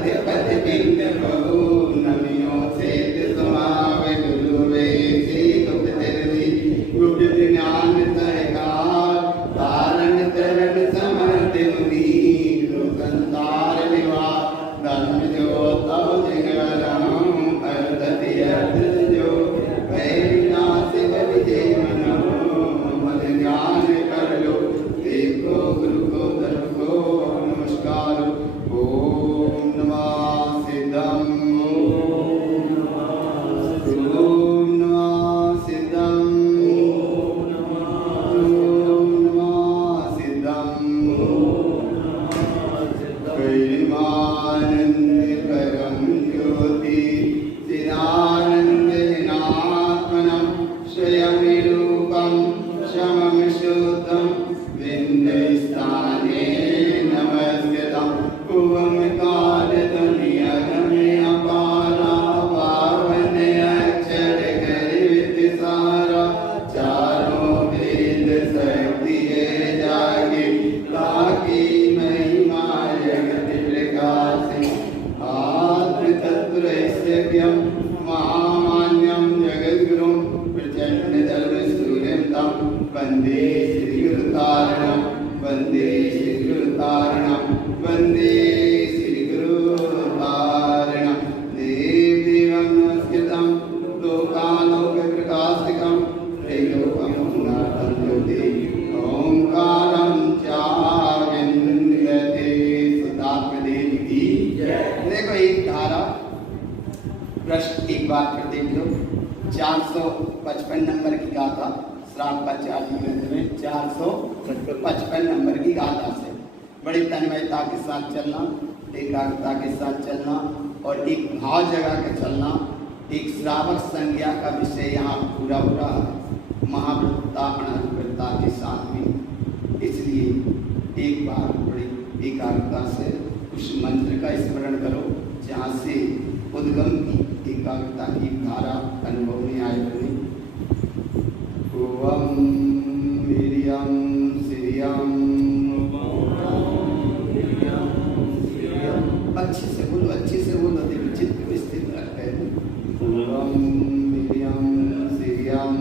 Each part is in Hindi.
अधिपति बिंद बहु नमियों से समावे गुरुवे से उपदर्वी गुप्त ज्ञान सहकार तारण तरण समर्थ मुनि संसार निवास धर्म जो तव जगराम अर्धति अर्थ जो वैनाश विजय मनो मन ज्ञान कर लो देखो गुरु को धर्म को नमस्कार ओम नमः सिद्धम ओम नमः सिद्धम ओम नमः सिद्धम परिमानंद परम ज्योति चिदानंद जनात्मनम स्वयं रूपम शमम शुद्धम विंध्यस्थाने नमस्कृतं कुवम काल दुनियागमे अपारा पावन अक्षर गरित सारा चारों वेद शक्ति जागे ताकि महिमा जगत प्रकाशे आत्म तत्व रहस्यज्ञं महामान्यं जगद्गुरुं प्रचंड धर्म सूर्यं तं वंदे श्री गुरुतारणं वंदे श्री गुरुतारणं वंदे श्री गुरुतारणं देव देवं नमस्कृतं लोकालोक प्रकाशिकं त्रैलोक्यं नाथं ज्योति ओंकारं चाविन्द्यते सदात्मदेव की जय। देखो एक धारा प्रश्न एक बार फिर देख लो 455 नंबर की गाथा श्राप पंचाली ग्रंथ में 455 नंबर की गाथा से बड़ी तन्मयता के साथ चलना, एकाग्रता के साथ चलना और एक भाव जगा के चलना। एक श्रावक संज्ञा का विषय यहाँ पूरा हो रहा है महावृत्ता के साथ में, इसलिए एक बार बड़ी एकाग्रता से उस मंत्र का स्मरण करो जहाँ से उद्गम की एकाग्रता की धारा अनुभव में आए बने। ओम वीर्यं श्रियं अच्छे से बोलो देखो चित्त को स्थिर रखते हैं। ओम वीर्यं श्रियं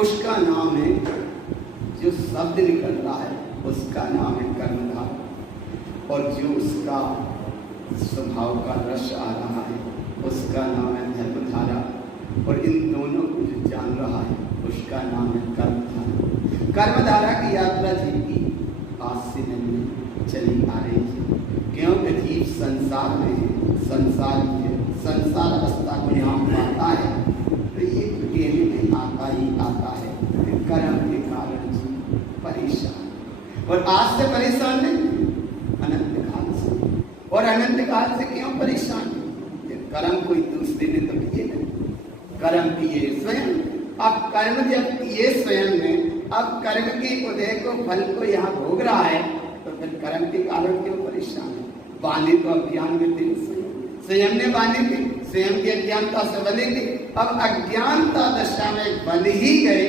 उसका नाम है, जो शब्द निकल रहा है उसका नाम है कर्मधारा, और जो उसका स्वभाव का रस आ रहा है उसका नाम है धर्मधारा, और इन दोनों को जो जान रहा है उसका नाम है कर्मधारा। कर्मधारा की यात्रा जीव की आज से नहीं चली आ रही है, क्योंकि जीव संसार में है, संसार अवस्था को यहाँ पाता है तो ये अकेले में आता ही आता है। कर्म के कारण जीव परेशान, और आज से परेशान नहीं अनंत काल से। और अनंत काल से क्यों परेशान? कर्म कोई दूसरे ने तो किए नहीं, कर्म किए स्वयं। अब कर्म जब किए स्वयं में, अब कर्म के उदय को फल को यहाँ भोग रहा है, तो फिर कर्म के कारण क्यों परेशान है? बांधे तो अज्ञान में थे, स्वयं ने बांधी थी, स्वयं की अज्ञानता से बनी थी। अब अज्ञानता दशा में बन ही गए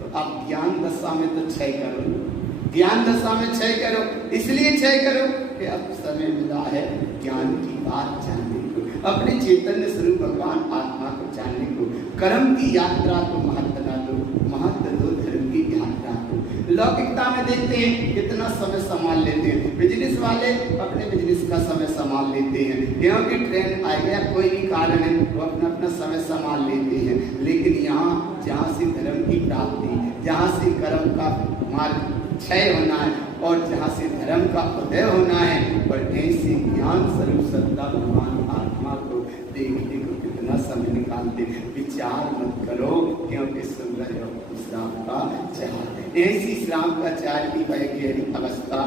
तो अब ज्ञान दशा में तो क्षय करो, ज्ञान दशा में क्षय करो। इसलिए क्षय करो कि अब समय मिला है ज्ञान की बात जानने को, अपने चैतन्य स्वरूप भगवान आत्मा को जानने को। कर्म की यात्रा को महत्व न दो, महत्व दो धर्म की यात्रा को। लौकिकता में देखते हैं कितना समय संभाल लेते हैं, बिजनेस वाले अपने बिजनेस का समय संभाल लेते हैं, क्योंकि ट्रेन आ गया, कोई भी कारण है, वो अपना अपना समय संभाल लेते हैं। लेकिन यहाँ जहाँ से धर्म की प्राप्ति, जहाँ से कर्म का मार्ग क्षय होना है और जहाँ से धर्म का उदय होना है, और ऐसे ज्ञान स्वरूप सत्ता भगवान आत्मा को देखने को कितना समय निकालते। विचार मत करो, क्योंकि सुन रहे हो श्राम का चार, ऐसी श्राम का चार की वह गहरी अवस्था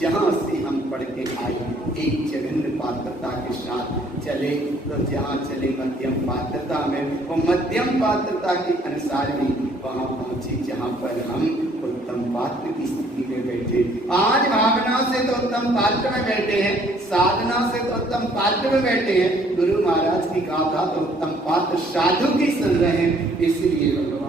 जहाँ से हम पढ़ के आए, एक जघन्य पात्रता के साथ चले तो जहाँ चले मध्यम पात्रता में, वो मध्यम पात्रता के अनुसार भी वहाँ पहुँचे जहाँ पर हम उत्तम पात्र की स्थिति में बैठे। आज भावना से तो उत्तम पात्र में बैठे हैं, साधना से तो उत्तम पात्र में बैठे हैं। गुरु महाराज की गाथा तो उत्तम पात्र साधु की सुन रहे हैं। इसलिए भगवान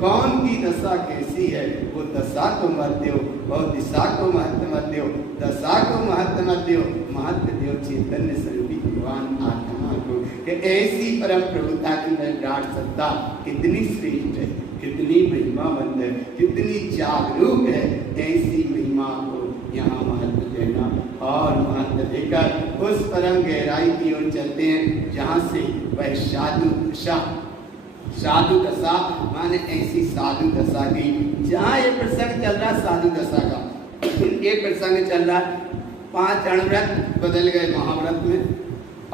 कौन की दशा कैसी है, वो दशा को मत दो, वो दिशा को महत्व मत दो, दशा को महत्व मत दो, महत्व दो चैतन्य स्वरूपी भगवान आत्मा को। कि ऐसी परम प्रभुता की विराट सत्ता कितनी श्रेष्ठ है, कितनी महिमावंत है, कितनी जागरूक है। ऐसी महिमा को यहाँ महत्व देना और महत्व देकर उस परम गहराई की ओर चलते हैं जहाँ से वह साधु दशा, साधु दशा माने ऐसी साधु दशा की जहाँ ये प्रसंग चल रहा साधु दशा का, ये प्रसंग चल रहा 5 अणव्रत बदल गए महाव्रत में,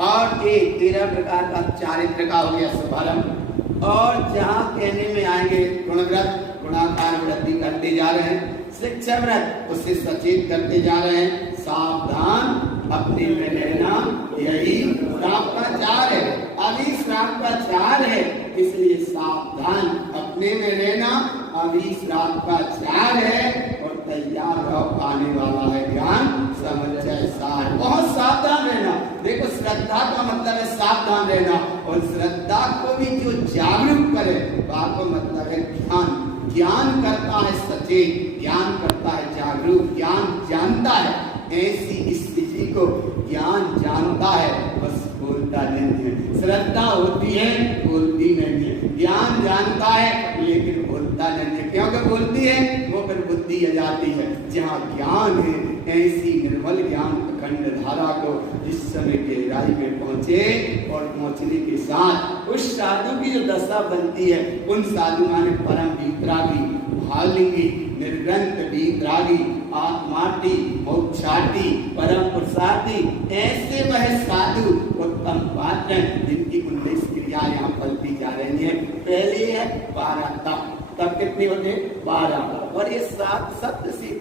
और ये 13 प्रकार का चारित्र का हो गया शुभारंभ। और जहाँ कहने में आएंगे गुणव्रत, गुणाकार वृद्धि करते जा रहे हैं, शिक्षा व्रत उससे सचेत करते जा रहे हैं, सावधान अपने में रहना, यही श्राप का चार है। अभी श्राप का चार है, इसलिए सावधान अपने में रहना, अभी श्राप का चार है। और तैयार रहो, आने वाला है ज्ञान समझ सार। बहुत सावधान रहना। देखो श्रद्धा का मतलब है सावधान रहना, और श्रद्धा को भी जो जागरूक करे बात को मतलब है ध्यान। ज्ञान करता है सचेत, ज्ञान करता है जागरूक, ज्ञान जानता है। ऐसी स्थिति को ज्ञान जानता है, बस बोलता नहीं है। श्रद्धा होती है, बोलती नहीं है। ज्ञान जानता है लेकिन बोलता नहीं है, क्योंकि बोलती है वो फिर बुद्धि आ जाती है। जहाँ ज्ञान है, ऐसी निर्मल ज्ञान अखंड धारा को जिस समय गहराई में पहुंचे, और पहुंचने के साथ उस साधु की जो दशा बनती है, उन साधु माने परम वीतरागी, भावलिंगी, निर्ग्रंथ वीतरागी, आत्मार्थी, मोक्षार्थी, परम पुरुषार्थी, ऐसे वह साधु उत्तम पात्र जिनकी 19 क्रिया यहाँ फलती जा रही है। पहले है 12 तप, तब कितने होते 12, और ये 7 सप्तशील,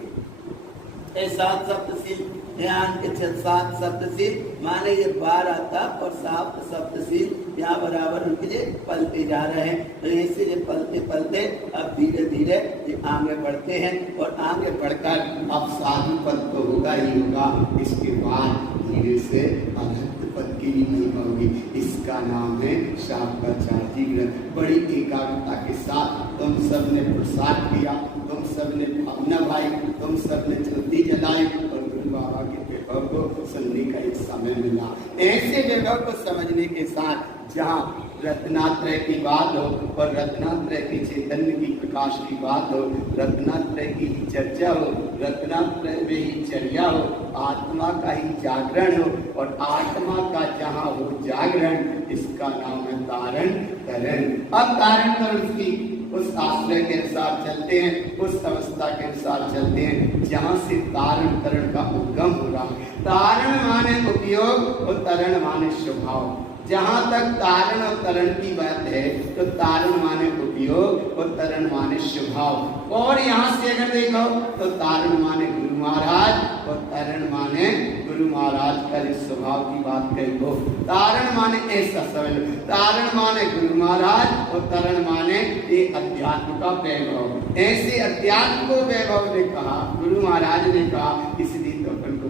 7 सप्तशील ध्यान के 7 सप्तशील माने ये 12 तप और 7 सप्तशील यहाँ बराबर उनके लिए पलते जा रहे हैं। तो ऐसे ये पलते पलते अब धीरे धीरे ये आगे बढ़ते हैं, और आगे बढ़कर अब साधु पद तो होगा ही होगा, इसके बाद धीरे से अनंत पद की भी महिमा होगी। इसका नाम है शाकाचार्य ग्रंथ। बड़ी एकाग्रता के साथ तुम सब ने प्रसाद किया, तुम सब ने भावना भाई, तुम सब ने ज्योति जलाई, और गुरु बाबा के वैभव को सुनने का एक समय मिला। ऐसे वैभव को समझने के साथ जहाँ रत्नात्रय की बात हो, और रत्नात्रय के चैतन्य की प्रकाश की बात हो, रत्नात्रय की चर्चा हो, रत्नात्रय में ही चर्या हो, आत्मा का ही जागरण हो, और आत्मा का जहाँ हो जागरण, इसका नाम है तारण तरण। अब तारण तरण की उस आश्रय के अनुसार चलते हैं, उस अवस्था के अनुसार चलते हैं जहाँ से तारण तरण का उद्गम हो रहा है। तारण माने उपयोग और तरण माने स्वभाव। जहाँ तक तारण और तरण की बात है, तो तारण माने उपयोग और तरण माने स्वभाव। और यहाँ से अगर देखो तो तारण माने गुरु महाराज, और तरण माने गुरु महाराज का जिस स्वभाव की बात कही हो। तारण माने ऐसा समझ, तारण माने गुरु महाराज, और तरण माने ये अध्यात्म का वैभव। ऐसे अध्यात्म को वैभव ने कहा, गुरु महाराज ने कहा, इसलिए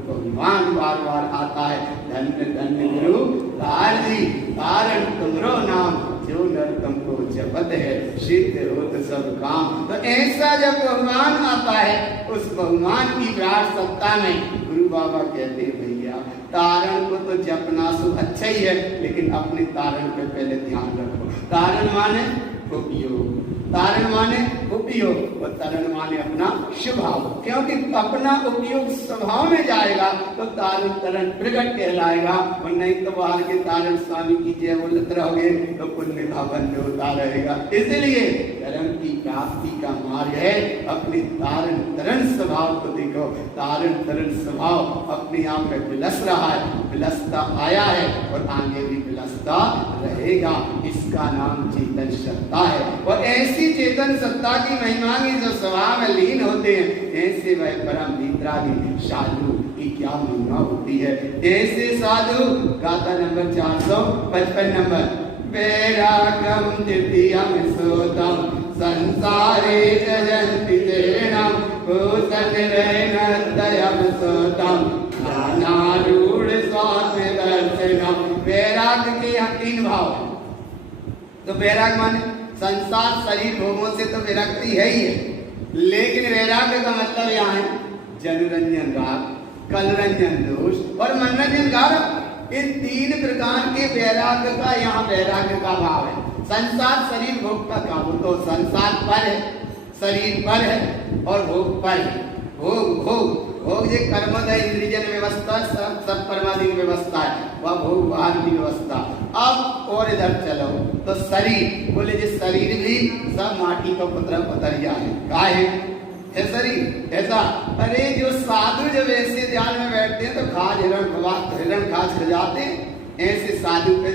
भगवान बार बार आता है। धन्य धन्य गुरु तार जी, तारण तुमरो नाम, जो नर तुमको जपत है सिद्ध होत सब काम। तो ऐसा जब भगवान आता है, उस भगवान की विराट सत्ता में गुरु बाबा कहते हैं भैया तारण को तो जपना सो अच्छा ही है, लेकिन अपने तारण पे पहले ध्यान रखो। तारण माने उपयोग, तारण माने उपयोग और तारण माने अपना स्वभाव, क्योंकि अपना उपयोग स्वभाव में जाएगा तो तारण तरण प्रकट कहलाएगा। और नहीं तो बाहर के तारण स्वामी की जय बोलते रहोगे तो पुण्य का बंद होता रहेगा। इसलिए धर्म की प्राप्ति का मार्ग है अपने तारण तरण स्वभाव को देखो। तारण तरण स्वभाव अपने आप में विलस रहा है, विलसता आया है और आगे भी विलसता रहेगा। इसका नाम चेतन सत्ता है। और ऐसी चेतन सत्ता की महिमा की जो स्वभाव में लीन होते हैं, ऐसे वह परम वितरागी साधु की क्या महिमा होती है। ऐसे साधु गाथा नंबर 455 नंबर, वैरागम द्वितीयम सोतम संसारे जयंति तेणम भूतनिरयनतयम सोतम ज्ञानारूढ़ स्वामी दर्शनम। वैराग के यहाँ 3 भाव। तो वैराग माने संसार शरीर भोगों से तो विरक्ति है ही है, लेकिन वैराग्य का मतलब यहाँ है जनरंजन राग, कलरंजन दोष और मनरंजन गारव। इन 3 प्रकार के वैराग्य का यहाँ वैराग्य का भाव है। संसार शरीर भोग का काम, तो संसार पर है, शरीर पर है और भोग पर है। भोग भोग भोग ये कर्मोदय इंद्रियन व्यवस्था, सब परमाधीन व्यवस्था है, वह भोग बाहर की व्यवस्था। अब और इधर चलो तो शरीर, बोले जिस शरीर भी सब माटी का पुत्र पुतरिया है, काय है शरीर ऐसा। अरे जो साधु जब ऐसे ध्यान में बैठते हैं तो खाज हिरण खाज हो जाते हैं। ऐसे साधु पे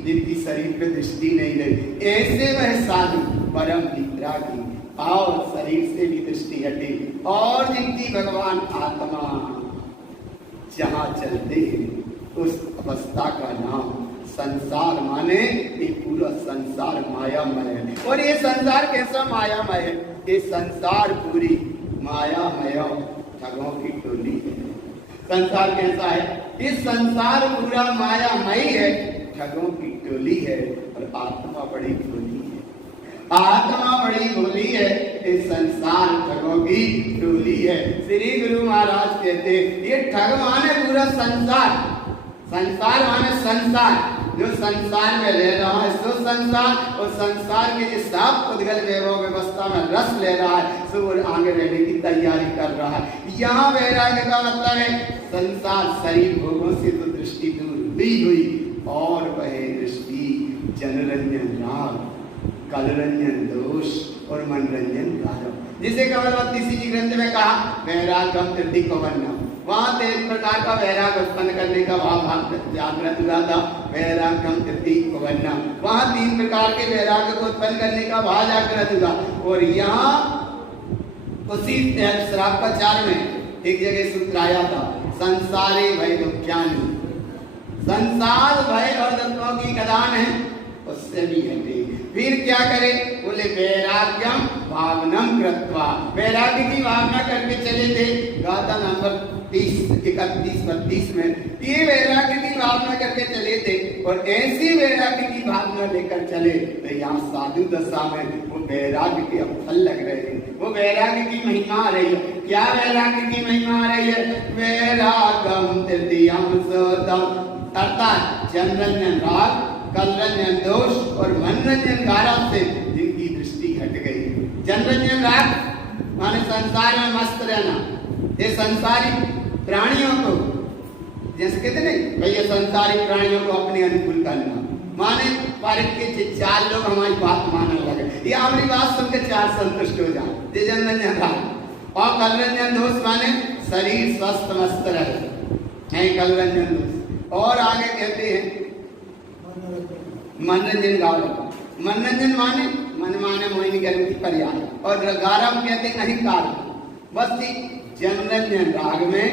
जिनकी शरीर पे दृष्टि नहीं रही, ऐसे वह साधु परम वितरागी और शरीर से भी दृष्टि हटे, और जिनकी भगवान आत्मा जहाँ चलते हैं उस अवस्था का नाम संसार माने ये पूरा संसार मायामय है। और ये संसार कैसा मायामय है? ये संसार पूरी मायामय ठगों की टोली है। संसार कैसा है? इस संसार पूरा मायामय है, ठगों की टोली है। और आत्मा बड़ी भोली है, आत्मा बड़ी भोली है, इस संसार ठगों की टोली है। श्री गुरु महाराज कहते ये ठग माने पूरा संसार, संसार माने संसार, जो संसार में रह रहा है सो संसार, और संसार के जो सब उद्गल वैभव व्यवस्था में रस ले रहा है सो वो आगे रहने की तैयारी कर रहा है। यहाँ वैराग्य का मतलब है संसार शरीर भोगों से तो दृष्टि दूर हुई और वह दृष्टि जनरंजन राग, कलरंजन दोष और मनरंजन गारव। जिसे कमलवती जी ग्रंथ में कहा वैरागम तृतीय कवन्नम, वहां 3 प्रकार का वैराग उत्पन्न करने का भाव जागृत हुआ था। वैरागम तृतीय कवन्नम, वहां 3 प्रकार के वैराग को उत्पन्न करने का भाव जागृत हुआ। और यहाँ उसी श्रापाचार में एक जगह सूत्र आया था, संसारे भय दुख्यानि, संसार भय और दुखों की खदान है, उससे भी हटे। फिर क्या करे? बोले वैराग्यम भावनम कृत्वा, वैराग्य की भावना करके चले थे। गाथा नंबर 30, 31, 32 में ये वैराग्य की भावना करके चले थे। और ऐसी वैराग्य की भावना लेकर चले तो यहाँ साधु दशा में वो वैराग्य के फल लग रहे हैं, वो वैराग्य की महिमा आ रही है। क्या वैराग्य की महिमा आ रही है? वैरागम तृतीयम सोतम, अर्थात जनरंजन राग, कलरंजन दोष और मनरंजन गारव से जिनकी दृष्टि हट गई। जनरंजन राग माने संसार में मस्त रहना, ये संसारी प्राणियों को, जैसे कहते नहीं भैया संसारी प्राणियों को अपने अनुकूल करना, माने पारिक के 4 लोग हमारी बात मानने लगे, ये हमारी बात सुन के 4 संतुष्ट हो जाए, ये जनरंजन राग। और कलरंजन दोष माने शरीर स्वस्थ मस्त रहे, कलरंजन दोष। और आगे कहते हैं मनरंजन गारव, मनरंजन माने मन माने मोहिनी गर्म की पर्याय, और गारव कहते नहीं कार। बस जनरंजन राग में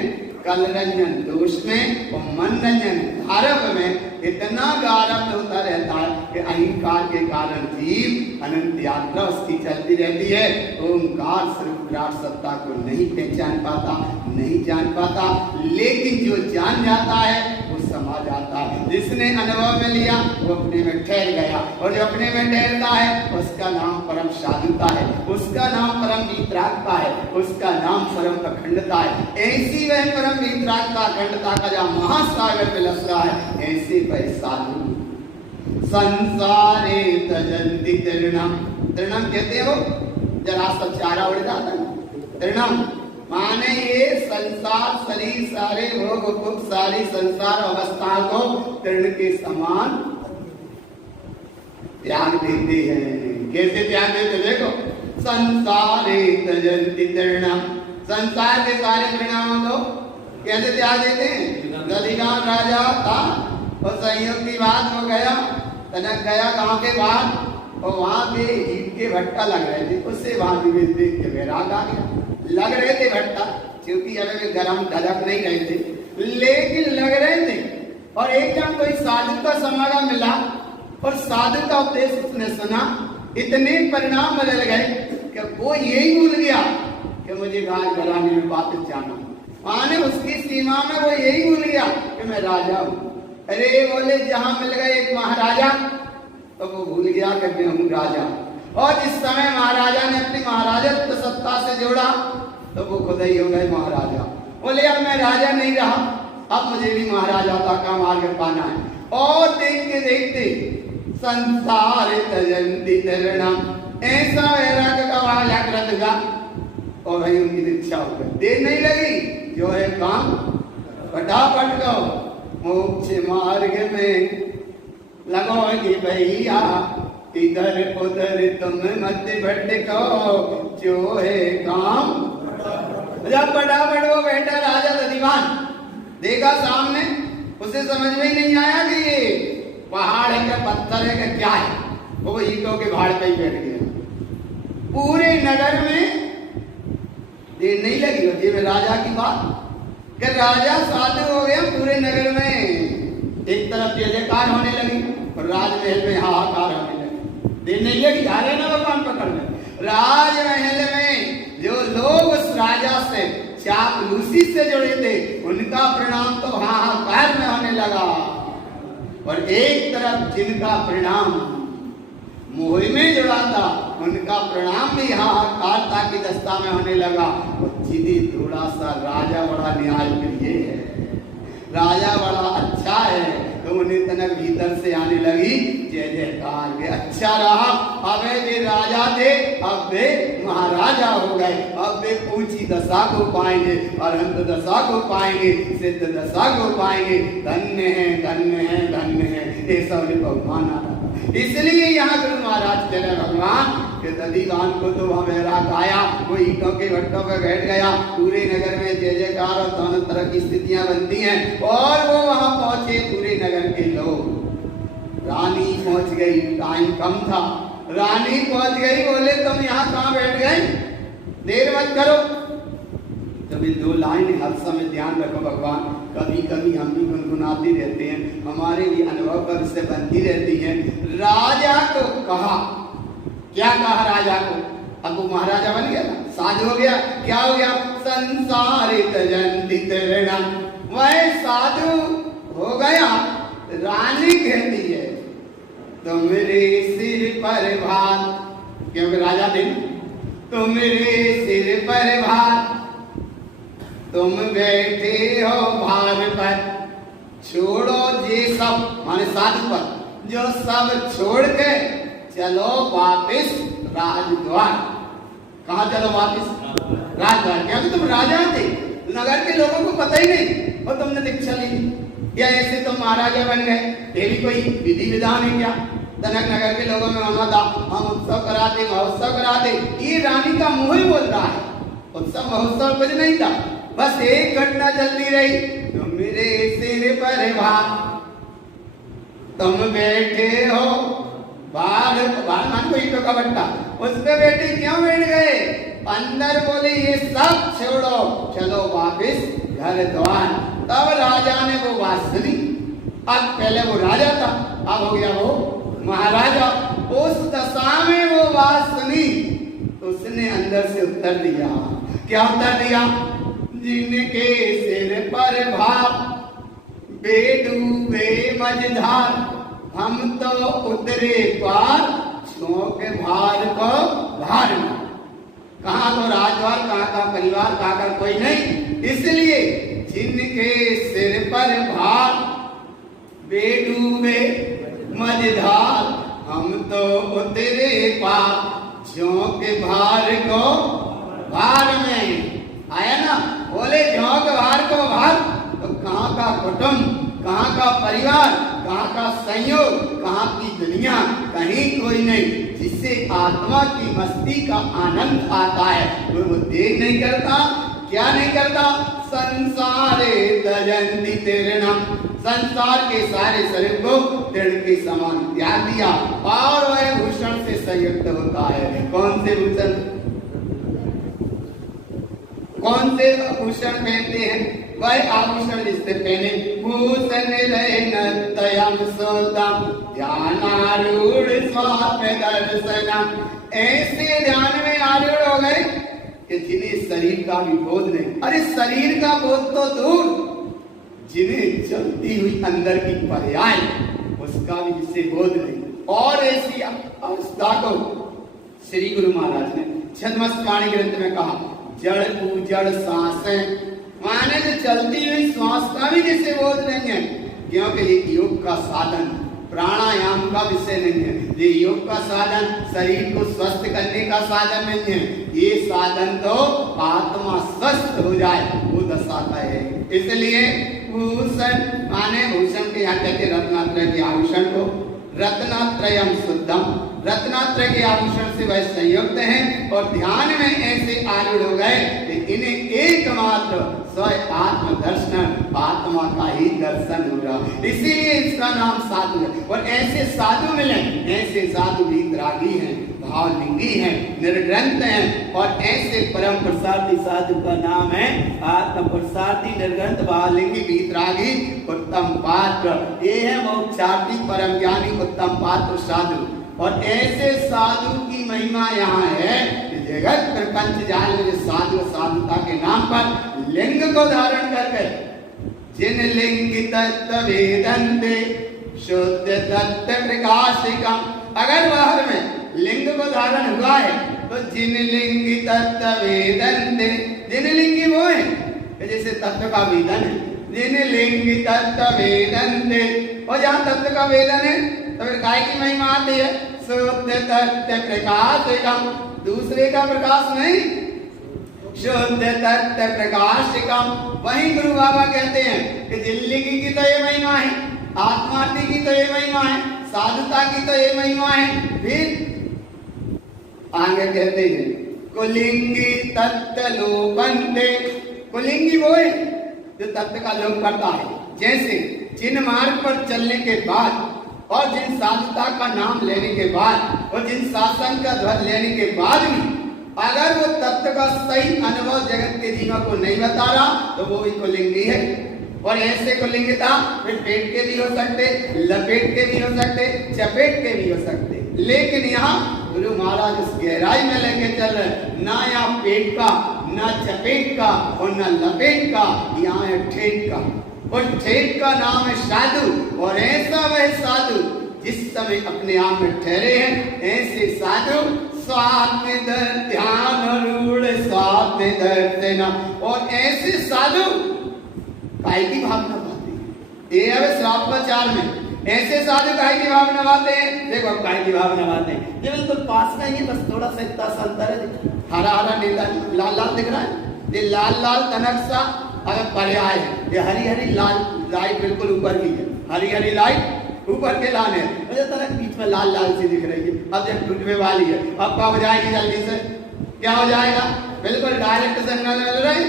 कल रंजन दोष में और मन रंजन गारव में इतना गारव होता रहता है कि अहंकार के कारण जीव अनंत यात्रा उसकी चलती रहती है। ओंकार स्वरूप विराट सत्ता को नहीं पहचान पाता, नहीं जान पाता, लेकिन जो जान जाता है वो समा जाता है। जिसने अनुभव में लिया वो अपने में ठहर गया, और जो अपने में ठहरता है उसका नाम परम साधुता है, उसका नाम परम वीतरागता है, उसका नाम परम अखंडता है। ऐसी वह परम वीतरागता अखंडता का जहाँ महासागर में लस रहा है, ऐसे वह साधु संसारे तजन्ति तृणम। तृणम कहते हो जरा सा चारा उड़ जाता है। तृणम माने ये संसार शरीर सारे भोग उपभोग सारी संसार अवस्था को तृण के समान त्याग देते हैं। कैसे त्याग देते देखो, संसारे तजन्ति तृणम, संसार के सारे परिणामों को कैसे त्याग देते हैं। दलिगांव राजा था और संयोग की बात हो गया, तनक गया गांव के बाद और वहां पे ईट के भट्टा लग रहे थे, उससे वहां देख के वैराग आ गया। लग रहे थे भट्टा, क्योंकि अगर गर्म धड़क नहीं रहे थे, लेकिन लग रहे थे। और एक जन कोई साधु का समागम मिला और साधु का उपदेश उसने सुना, इतने परिणाम बदल गए कि वो यही भूल गया कि मुझे गाय घराने में वापस जाना। माने उसकी सीमा में वो यही भूल गया कि मैं राजा हूँ। अरे बोले जहां मिल गए एक महाराजा, तो वो भूल गया कि मैं हूँ राजा। और जिस समय महाराजा ने अपनी महाराजत्व सत्ता से जोड़ा, तो वो खुद ही हो गए महाराजा। बोले अब मैं राजा नहीं रहा, अब मुझे भी महाराजा का काम आगे पाना है। और देखते देखते संसार तजन्ति तृणम, ऐसा वैराग का वहां जागृत हुआ और भाई उनकी दीक्षा हो गई। देर नहीं लगी, जो है काम फटाफट करो। मोक्ष मार्ग में लगोगी भैया, इधर उधर तुम मत भटको, जो है काम। जब फटाफट वो बैठा राजा दीवान देखा सामने, उसे समझ में ही नहीं आया कि ये पहाड़ है क्या पत्थर है क्या है। वो ईंटों के भाड़ पे ही बैठ गया। पूरे नगर में देर नहीं लगी होती में राजा की बात कि राजा साधु हो गया। पूरे नगर में एक तरफ जय जयकार होने लगी और राजमहल में हाहाकार होने लगी। देर नहीं लगी, आ रहे ना भगवान पकड़ में। राजमहल में जो लोग उस राजा से चापलूसी से जुड़े थे, उनका परिणाम तो हाहाकार में होने लगा। और एक तरफ जिनका परिणाम मोह में जुड़ा था, उनका परिणाम भी हाहाकारता की दशा में होने लगा। सीधे थोड़ा सा राजा बड़ा न्याय प्रिय है, राजा बड़ा अच्छा है, तो उन्हें तनक भीतर से आने लगी जय जयकार के। अच्छा रहा, अब वे राजा थे, अब वे महाराजा हो गए। अब वे ऊंची दशा को पाएंगे, अनंत दशा को पाएंगे, सिद्ध दशा को पाएंगे। धन्य है धन्य है धन्य है, ये सब भगवान आ। इसलिए यहाँ गुरु महाराज कह रहे भगवान के दीवान को तो वहां वैराग आया, वो ईंटों के भट्टों पे बैठ गया। पूरे नगर में जय जयकार और दोनों तरह की स्थितियां बनती हैं। और वो वहां पहुंचे, पूरे नगर के लोग। रानी पहुंच गई, टाइम कम था, रानी पहुंच गई। बोले तुम यहाँ कहाँ बैठ गए, देर मत करो। तभी दो लाइन हर समय ध्यान रखो भगवान, कभी कभी हम भी गुनगुनाते रहते हैं, हमारे भी अनुभव पर से बनती रहती है। राजा को कहा, क्या कहा राजा को? अब वो महाराजा बन गया ना, साधु हो गया। क्या हो गया? संसार तजन्ति तृणम, वह साधु हो गया। रानी कहती है तुम्हारे सिर पर भार, क्योंकि राजा थे, तुम्हारे सिर पर भार, तुम बैठे हो भार पर, छोड़ो ये सब, माने साधु पर, जो सब छोड़ के चलो वापिस राजद्वार। कहाँ चलो वापिस? राजद्वार। क्या तुम राजा थे, नगर के लोगों को पता ही नहीं और तुमने दीक्षा ली, या ऐसे तुम महाराजा बन गए? ये भी कोई विधि विधान है क्या? जनक नगर के लोगों में होना था, हम उत्सव कराते महोत्सव कराते। ये रानी का मुंह ही बोल रहा है, उत्सव महोत्सव कुछ नहीं था, बस एक घटना चलती रही। तुम मेरे सिर पर भार, तुम बैठे हो बाहर मान को ईंटों का भट्टा, उस पे बैठे क्यों बैठ गए? अंदर बोले ये सब छोड़ो, चलो वापिस घर द्वार। तब राजा ने वो बात सुनी। अब पहले वो राजा था, अब हो गया वो महाराजा। उस दशा में वो बात सुनी तो उसने अंदर से उत्तर दिया। क्या उत्तर दिया? जिनके सिर पर भार बेडूबे मझधार, हम तो उतरे पार शोक भार को भार में। कहाँ तो राजवार, कहाँ का परिवार, कहाँ का कोई नहीं। इसलिए जिनके सिर पर भार बेडूबे मझधार, हम तो उतरे पार शोक भार को भार में। आया ना? बोले शोक भार को भार, तो कहाँ का कुटुंब, कहाँ का परिवार, कहाँ का संयोग, कहाँ की दुनिया, कहीं कोई नहीं। जिससे आत्मा की मस्ती का आनंद आता है वो देख नहीं करता। क्या नहीं करता? संसारे तजंती तीर्णम, संसार के सारे शरीर को तीर्ण के समान त्याग दिया और वह भूषण से संयुक्त होता है। कौन से भूषण? कौन से भूषण पहनते हैं? वह आभूषण जिससे पहने भूषण तयम सोतम ध्यानारूढ़ स्वात्म दर्शनम। ऐसे ध्यान में आरूढ़ हो गए कि जिन्हें शरीर का भी बोध नहीं। अरे शरीर का बोध तो दूर, जिन्हें चलती हुई अंदर की पर्याय उसका भी जिससे बोध नहीं। और ऐसी अवस्था को श्री गुरु महाराज ने छद्मस्वाणी ग्रंथ में कहा, जड़ जड़ सांसें, माने जो चलती हुई श्वास का भी जिससे बोध नहीं है। क्योंकि ये योग का साधन, प्राणायाम का विषय नहीं है। ये योग का साधन शरीर को स्वस्थ करने का साधन नहीं है। ये साधन तो आत्मा स्वस्थ हो जाए वो दशा का है। इसलिए भूषण माने भूषण के यहाँ कहते रत्नात्रय के आभूषण को, रत्नात्रयम शुद्धम, रत्नात्रय के आभूषण से वह संयुक्त हैं और ध्यान में ऐसे आरूढ़ हो गए कि इन्हें एकमात्र स्वयं आत्म दर्शन, आत्मा का ही दर्शन हो रहा। इसीलिए इसका नाम साधु है। और ऐसे साधु मिले, ऐसे साधु वीतरागी हैं, भावलिंगी हैं, निर्ग्रंथ हैं। और ऐसे परम प्रसादी साधु का नाम है आत्म प्रसादी निर्ग्रंथ भावलिंगी वीतरागी उत्तम पात्र। ये है मोक्षार्थी परम ज्ञानी उत्तम पात्र साधु। और ऐसे साधु की महिमा यहाँ है कि जगत प्रपंच जाल में साधु साधुता के नाम पर लिंग को धारण कर गए। जिन लिंग तत्व वेदन्ते शुद्ध तत्व प्रकाशिकम। अगर बाहर में लिंग को धारण हुआ है तो जिन लिंग तत्व वेदन्ते, जिन लिंगी वो है जैसे तत्व का वेदन है। जिन लिंग तत्व वेदन्ते, और जहाँ तत्व का वेदन है तो फिर काय की महिमा आती है? शुद्ध तत्व प्रकाशिकम, दूसरे का प्रकाश नहीं, शुद्ध तत्व प्रकाशिकम। वही गुरु बाबा कहते हैं कि जिंदगी की तो ये महिमा है, आत्मार्थी की तो ये महिमा है, साधुता की तो ये महिमा है। फिर आगे कहते हैं कुलिंगी तत्व लोपन्ते। कुलिंगी वो है जो तत्व का लोप करता है। जैसे जिन मार्ग पर चलने के बाद और जिन साधुता का नाम लेने के बाद और जिन शासन का ध्वज लेने के बाद भी अगर वो तत्व का सही अनुभव जगत के जीवन को नहीं बता रहा तो वो भी कुलिंगी है। और ऐसे कुलिंगता फिर पेट के भी हो सकते, लपेट के भी हो सकते, चपेट के भी हो सकते। लेकिन यहाँ गुरु महाराज उस गहराई में लेके चल रहे, ना यहाँ पेट का, ना चपेट का और ना लपेट का, यहाँ है ठेठ का। और ठेठ का नाम है साधु। और ऐसा वह साधु जिस समय अपने आप में ठहरे हैं, ऐसे साधु स्वात्म ध्यान रूढ़ स्वात्म दर्शन। और ऐसे साधु काय की भावना पाते हैं। ये है श्रापाचार में ऐसे साधु काय की भावना पाते हैं। देखो काय की भावना पाते हैं, ये बिल्कुल पास का ही है, बस थोड़ा सा इतना सा अंतर है। हरा हरा नीला लाल लाल दिख रहा है, ये लाल लाल तनक सा अगर पर्याय है। ये हरी हरी लाल लाइट बिल्कुल ऊपर की है, हरी हरी लाइट ऊपर के लाल है, मुझे तनक बीच में लाल लाल सी दिख रही है। अब जब टूटने वाली है, अब कब हो जाएगी जल्दी से? क्या हो जाएगा? बिल्कुल डायरेक्ट सिग्नल मिल रहे,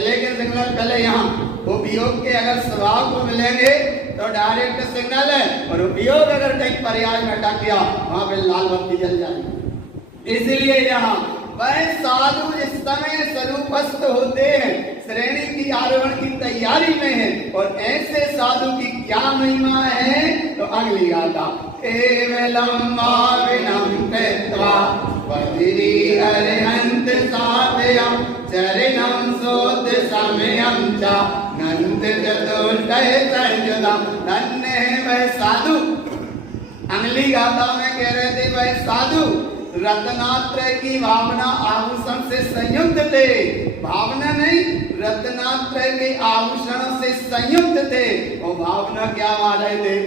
लेकिन सिग्नल पहले यहाँ उपयोग के अगर स्वभाव को मिलेंगे तो डायरेक्ट सिग्नल है, और उपयोग अगर कहीं पर्याय में हटा किया वहां पे लाल बत्ती जल जाएगी। इसलिए यहाँ वह साधु इस समय स्वरूपस्थ होते हैं, श्रेणी की आरोहण की तैयारी में है। और ऐसे साधु की क्या महिमा है, तो अगली गाथा केवलम भाविनम कृत्वा वदिनी अरिहंत साधयं चरणं सोत समयं च नंद चतुष्टय संयुतम। धन्य है वह साधु, अगली गाथा में कह रहे थे वह साधु रत्नात्रय की भावना आभूषण से संयुक्त थे। भावना नहीं, रत्नात्रय के आभूषणों से संयुक्त थे। और भावना क्या मान रहे थे,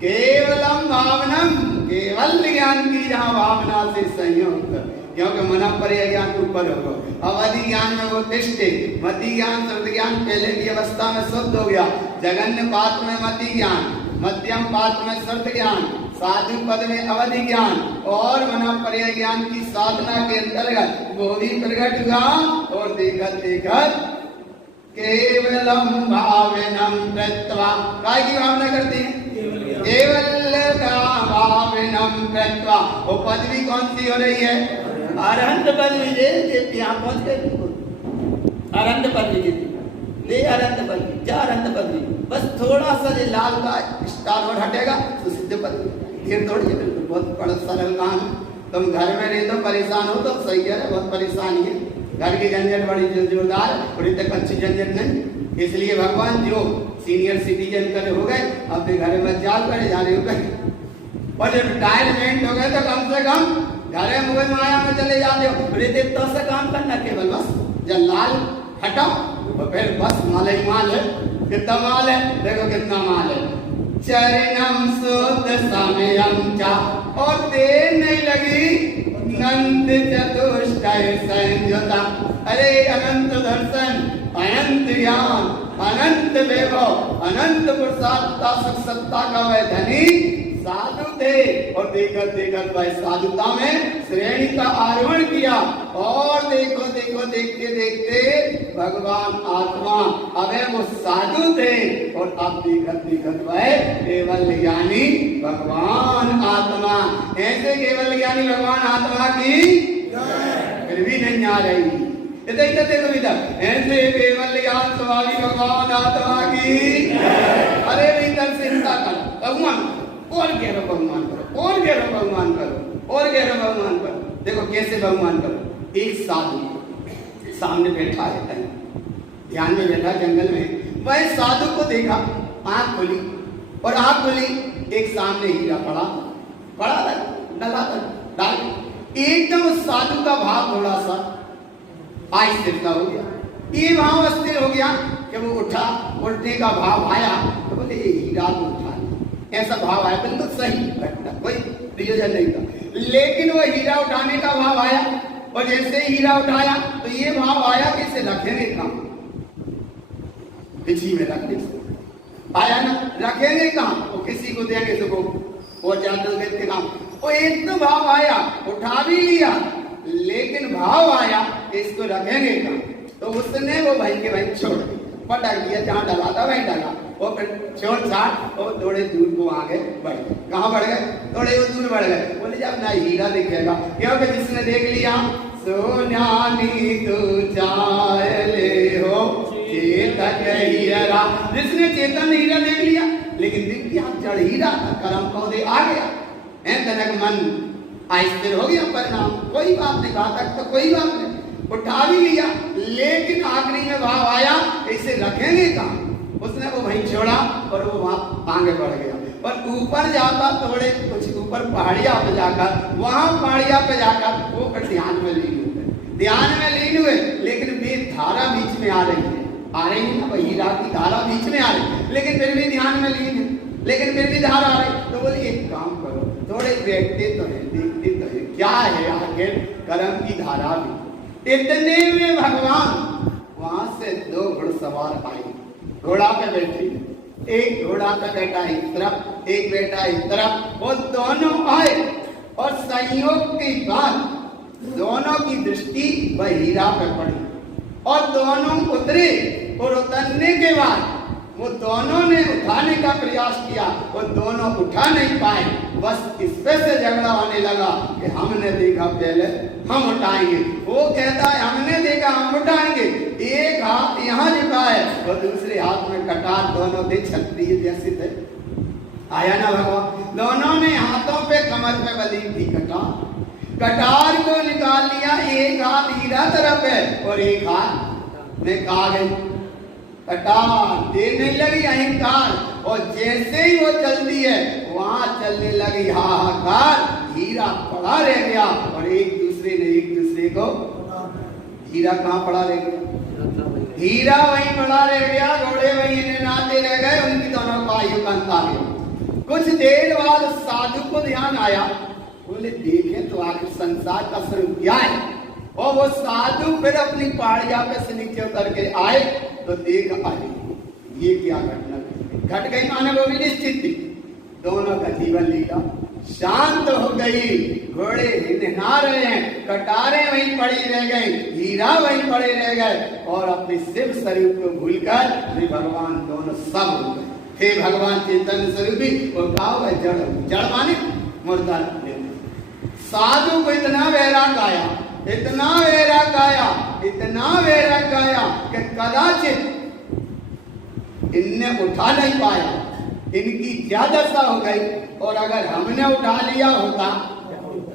केवलम भावनम, केवल ज्ञान की जहाँ भावना से संयुक्त, क्योंकि मन पर ज्ञान ऊपर होगा। अवधि ज्ञान में वो तिष्ठे, मति ज्ञान श्रुत ज्ञान पहले की अवस्था में शुद्ध हो गया। जगन्य पात्र में मति ज्ञान, मध्यम पात्र में श्रुत ज्ञान, साधु पद में अवधि ज्ञान और मना पर्याय ज्ञान की साधना के अंतर्गत वो भी प्रकट हुआ। और देखत देखत केवलम भावनम कृत्वा, काय की भावना करते हैं, केवल का भावनम कृत्वा। वो पदवी कौन सी हो रही है, अरहंत पदवी। यहाँ पहुंच गए अरहंत पदवी, ले अरहंत पदवी, जा अरहंत पदवी। बस थोड़ा सा जो लाल का स्टार और हटेगा तो सिद्ध पदवी। फिर थोड़ी बिल्कुल बहुत बड़ा सरल काम। तुम घर में नहीं तो परेशान हो तो सही है, बहुत परेशानी है। घर की झंझट बड़ी जोरदार, बड़ी तक अच्छी झंझट नहीं। इसलिए भगवान जो सीनियर सिटीजन करे हो गए, अपने घर में जाल करे जाने हो गए, और जब रिटायरमेंट हो गए तो कम से कम घर में मोह माया में चले जाते हो। तो से काम करना केवल बस, जब लाल हटाओ तो फिर बस माल ही माल है। कितना माल है, देखो कितना माल है। चरणम शुद्ध समयम चा, और देर नहीं लगी नंद चतुष्टय संयुता। अरे अनंत दर्शन, अनंत ज्ञान, अनंत वैभव, अनंत प्रसादता सुख सत्ता का वह धनी साधु थे। और देखकर देखकर वह साधुता में श्रेणी का आरोहण किया। और देखो देखो देखते देखते भगवान आत्मा, अबे वो साधु थे और अब देखत देखत वह केवल ज्ञानी भगवान आत्मा। ऐसे केवल ज्ञानी भगवान आत्मा की फिर भी नहीं आ रही। देखो इधर ऐसे केवल ज्ञान स्वामी भगवान आत्मा की। अरे भीतर चिंता कर भगवान, और गहरा बहुमान करो, और गहरा बहुमान करो, और गहरा बहुमान करो। देखो कैसे बहुमान करो। एक साधु सामने बैठा रहता है, ध्यान में बैठा जंगल में। वह साधु को देखा, आंख खोली, और आंख खोली एक सामने हीरा पड़ा डला डाल। एकदम उस साधु का भाव थोड़ा सा अस्थिरता हो गया। ये भाव अस्थिर हो गया कि वो उठा, उठने का भाव आया तो बोले हीरा को उठा, ऐसा भाव आया। बिल्कुल सही घटना, कोई प्रयोजन नहीं था। लेकिन वो हीरा उठाने का भाव आया, और जैसे हीरा उठाया तो ये भाव आया कि इसे रखेंगे कहाँ, किसी में रखने से आया ना, रखेंगे कहाँ, वो किसी को देंगे तो वो जाते काम। वो एक तो भाव आया, उठा भी लिया, लेकिन भाव आया इसको रखेंगे कहाँ। तो उसने वो भाई के भाई छोड़ पटक दिया, जहाँ डला था वहीं डला। वो फिर छोड़ छाट और थोड़े दूर को आगे बढ़ गए। कहाँ बढ़ गए, थोड़े दूर बढ़ गए। बोले जब ना हीरा दिखेगा, क्योंकि जिसने देख लिया सोनानी तू चाले हो चेतन हीरा, जिसने चेतन हीरा देख लिया, लेकिन देख लिया जड़ हीरा कर्म पौधे आ गया, तनक मन अस्थिर हो गया। परिणाम कोई बात नहीं, कहा तक तो कोई बात नहीं, उठा भी लिया, लेकिन आखिरी में भाव आया इसे रखेंगे कहाँ। उसने वो वहीं छोड़ा और वो वहां आगे बढ़ गया। और ऊपर जाता थोड़े कुछ ऊपर पहाड़िया पे जाकर, वहां पहाड़िया पे जाकर वो फिर ध्यान में लीन हुए, ध्यान में लीन हुए। लेकिन वे धारा बीच में आ रही है, ना वही रात की धारा बीच में आ रही, लेकिन फिर भी ध्यान में लीन है, लेकिन फिर भी धारा आ रही। तो बोले एक काम करो, थोड़े बैठते तो है, देखते तो है क्या है आखिर कर्म की धारा भी। इतने में भगवान वहां से दो घुड़सवार आए, घोड़ा पे बैठी, एक घोड़ा पे बैठा इस तरफ, एक बैठा इस तरफ। वो दोनों आए और संयोग की बात दोनों की दृष्टि वह हीरा पे पड़ी, और दोनों उतरे। और उतरने के बाद वो दोनों ने उठाने का प्रयास किया, वो दोनों उठा नहीं पाए। बस इस पे से झगड़ा होने लगा कि हमने देखा पहले, हम उठाएंगे। वो कहता है हमने देखा हम उठाएंगे। एक हाथ यहाँ झुकाए और दूसरे हाथ में कटार, दोनों थे क्षत्रिय जैसे थे। आया ना भगवान, दोनों ने हाथों पे कमर पे बंधी थी कटार। कटार को निकाल लिया, एक हाथ हीरा तरफ है और एक हाथ में कागज। कटार देने लगी अहंकार, और जैसे ही वो चलती है वहां चलने लगी हाहाकार। हीरा पड़ा रह गया और एक दूसरे को हीरा कहाँ पड़ा रह गया? हीरा वहीं पड़ा रह गया, घोड़े वहीं नाते रह गए, उनकी दोनों को आयु का अंत आ गया। कुछ देर बाद साधु को ध्यान आया, बोले देखे तो आखिर संसार का स्वरूप क्या है। और वो साधु फिर अपनी पहाड़िया पे से नीचे उतर के आए तो देख आए ये क्या घटना घट गई। माने वो भी निश्चित थी, दोनों का जीवन लीला शांत हो गई। घोड़े हिंडा रहे हैं, कटारे वहीं पड़ी रह गई, हीरा वहीं पड़े रह गए, और अपने शिव स्वरूप को भूलकर भगवान दोनों सब हो गए। हे भगवान चेतन स्वरूपी, वो क्या हुआ? जड़ माने मुर्दा। साधु को इतना वैराग आया, इतना वैराग आया, इतना वैराग आया कि कदाचित इनने उठा नहीं पाया, इनकी क्या दशा हो गई। और अगर हमने उठा लिया होता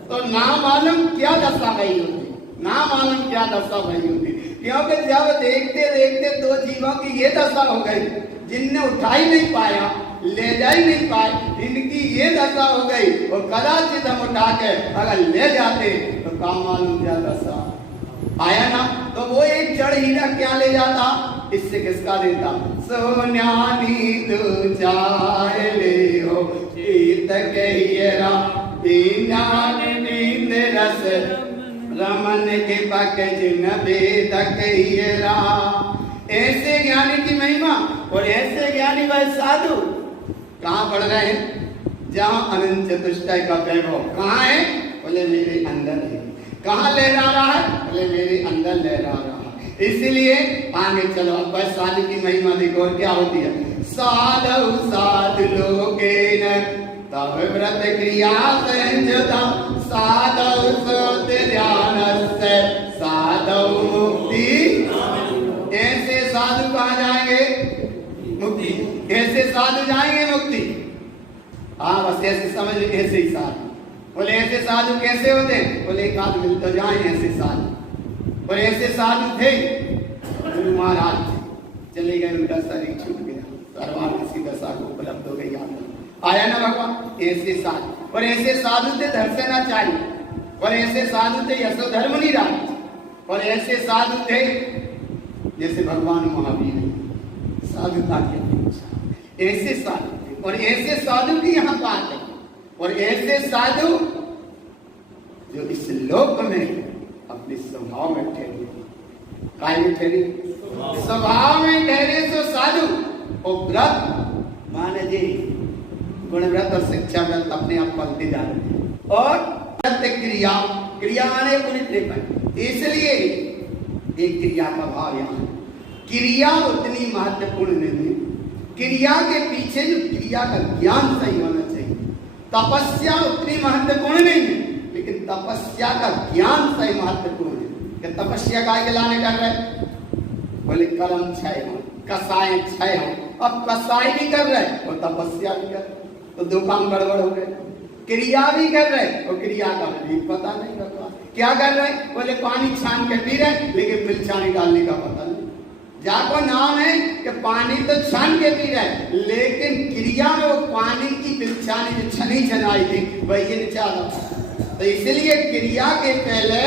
तो ना मालूम क्या दशा गई होती, ना मालूम क्या दशा गई होती। क्योंकि जब देखते देखते दो जीवों की ये दशा हो गई, जिनने उठा ही नहीं पाया, ले जा ही नहीं पाए, इनकी ये दशा हो गई। और कदाचित हम उठा के अगर ले जाते तो काम मालूम क्या दशा आया ना। तो वो एक जड़ हीरा क्या ले जाता, इससे किसका देता? सोन्यानी तू चाह ले हो ईत कहिएरा, नींद रस रमन के पक जिन वेद कहिएरा। ऐसे ज्ञानी की महिमा और ऐसे ज्ञानी वह साधु कहाँ पढ़ रहे हैं? जहाँ अनंत चतुष्टय का वैभव कहाँ है? बोले मेरे अंदर है। कहाँ लहरा रहा है? बोले मेरे अंदर लहरा रहा है। इसलिए आगे चलो, अब साधु की महिमा देखो और क्या होती है। साधु साधु लोकेन तब व्रत क्रिया संयुता, साधु सोत ध्यानस्य साधु मुक्ति। ऐसे साधु कहाँ जाएंगे? मुक्ति। कैसे साधु जाएंगे मुक्ति? हाँ बस ऐसे समझ लीजिए, ऐसे ही साधु। बोले ऐसे साधु कैसे होते? बोले एक आध मिल तो जाए ऐसे साधु। और ऐसे साधु थे गुरु महाराज, चले गए, उनका शरीर छूट गया, सर्वार्थ की दशा को उपलब्ध हो गई। आया ना भगवान? ऐसे साधु। और ऐसे साधु थे धर्षणाचार्य, और ऐसे साधु थे यशोधर्मनि राज, और ऐसे साधु थे जैसे भगवान महावीर। साधुता के ऐसे साधु थे, और ऐसे साधु की यहाँ बात है। और ऐसे साधु जो इस लोक में अपने स्वभाव में ठहरे, काय में ठहरे? स्वभाव में ठहरे तो साधु। और व्रत माने जी गुण व्रत और शिक्षा व्रत अपने आप पलते जा रहे हैं। और क्रिया, क्रिया माने पुनित। इसलिए एक क्रिया का भाव यहाँ, क्रिया उतनी महत्वपूर्ण नहीं है। क्रिया के पीछे जो क्रिया का ज्ञान सही होना चाहिए। तपस्या उतनी महत्वपूर्ण नहीं है, लेकिन तपस्या का ज्ञान सही महत्वपूर्ण है। कि तपस्या काय के लाने कर रहे? बोले कर्म क्षय हो, कसाय क्षय हो। अब कसाय भी कर रहे और तपस्या भी कर रहे, तो दो काम गड़बड़ हो गए। क्रिया भी कर रहे और क्रिया का भी पता नहीं भगवान क्या कर रहे। बोले पानी छान के पी रहे, लेकिन मिर्चानी डालने का पता नहीं। जाको नाम है कि पानी तो छान के पी रहे, लेकिन क्रिया में वो पानी की बिलछानी जो छनी छनाई थी वही निचाला। तो इसलिए क्रिया के पहले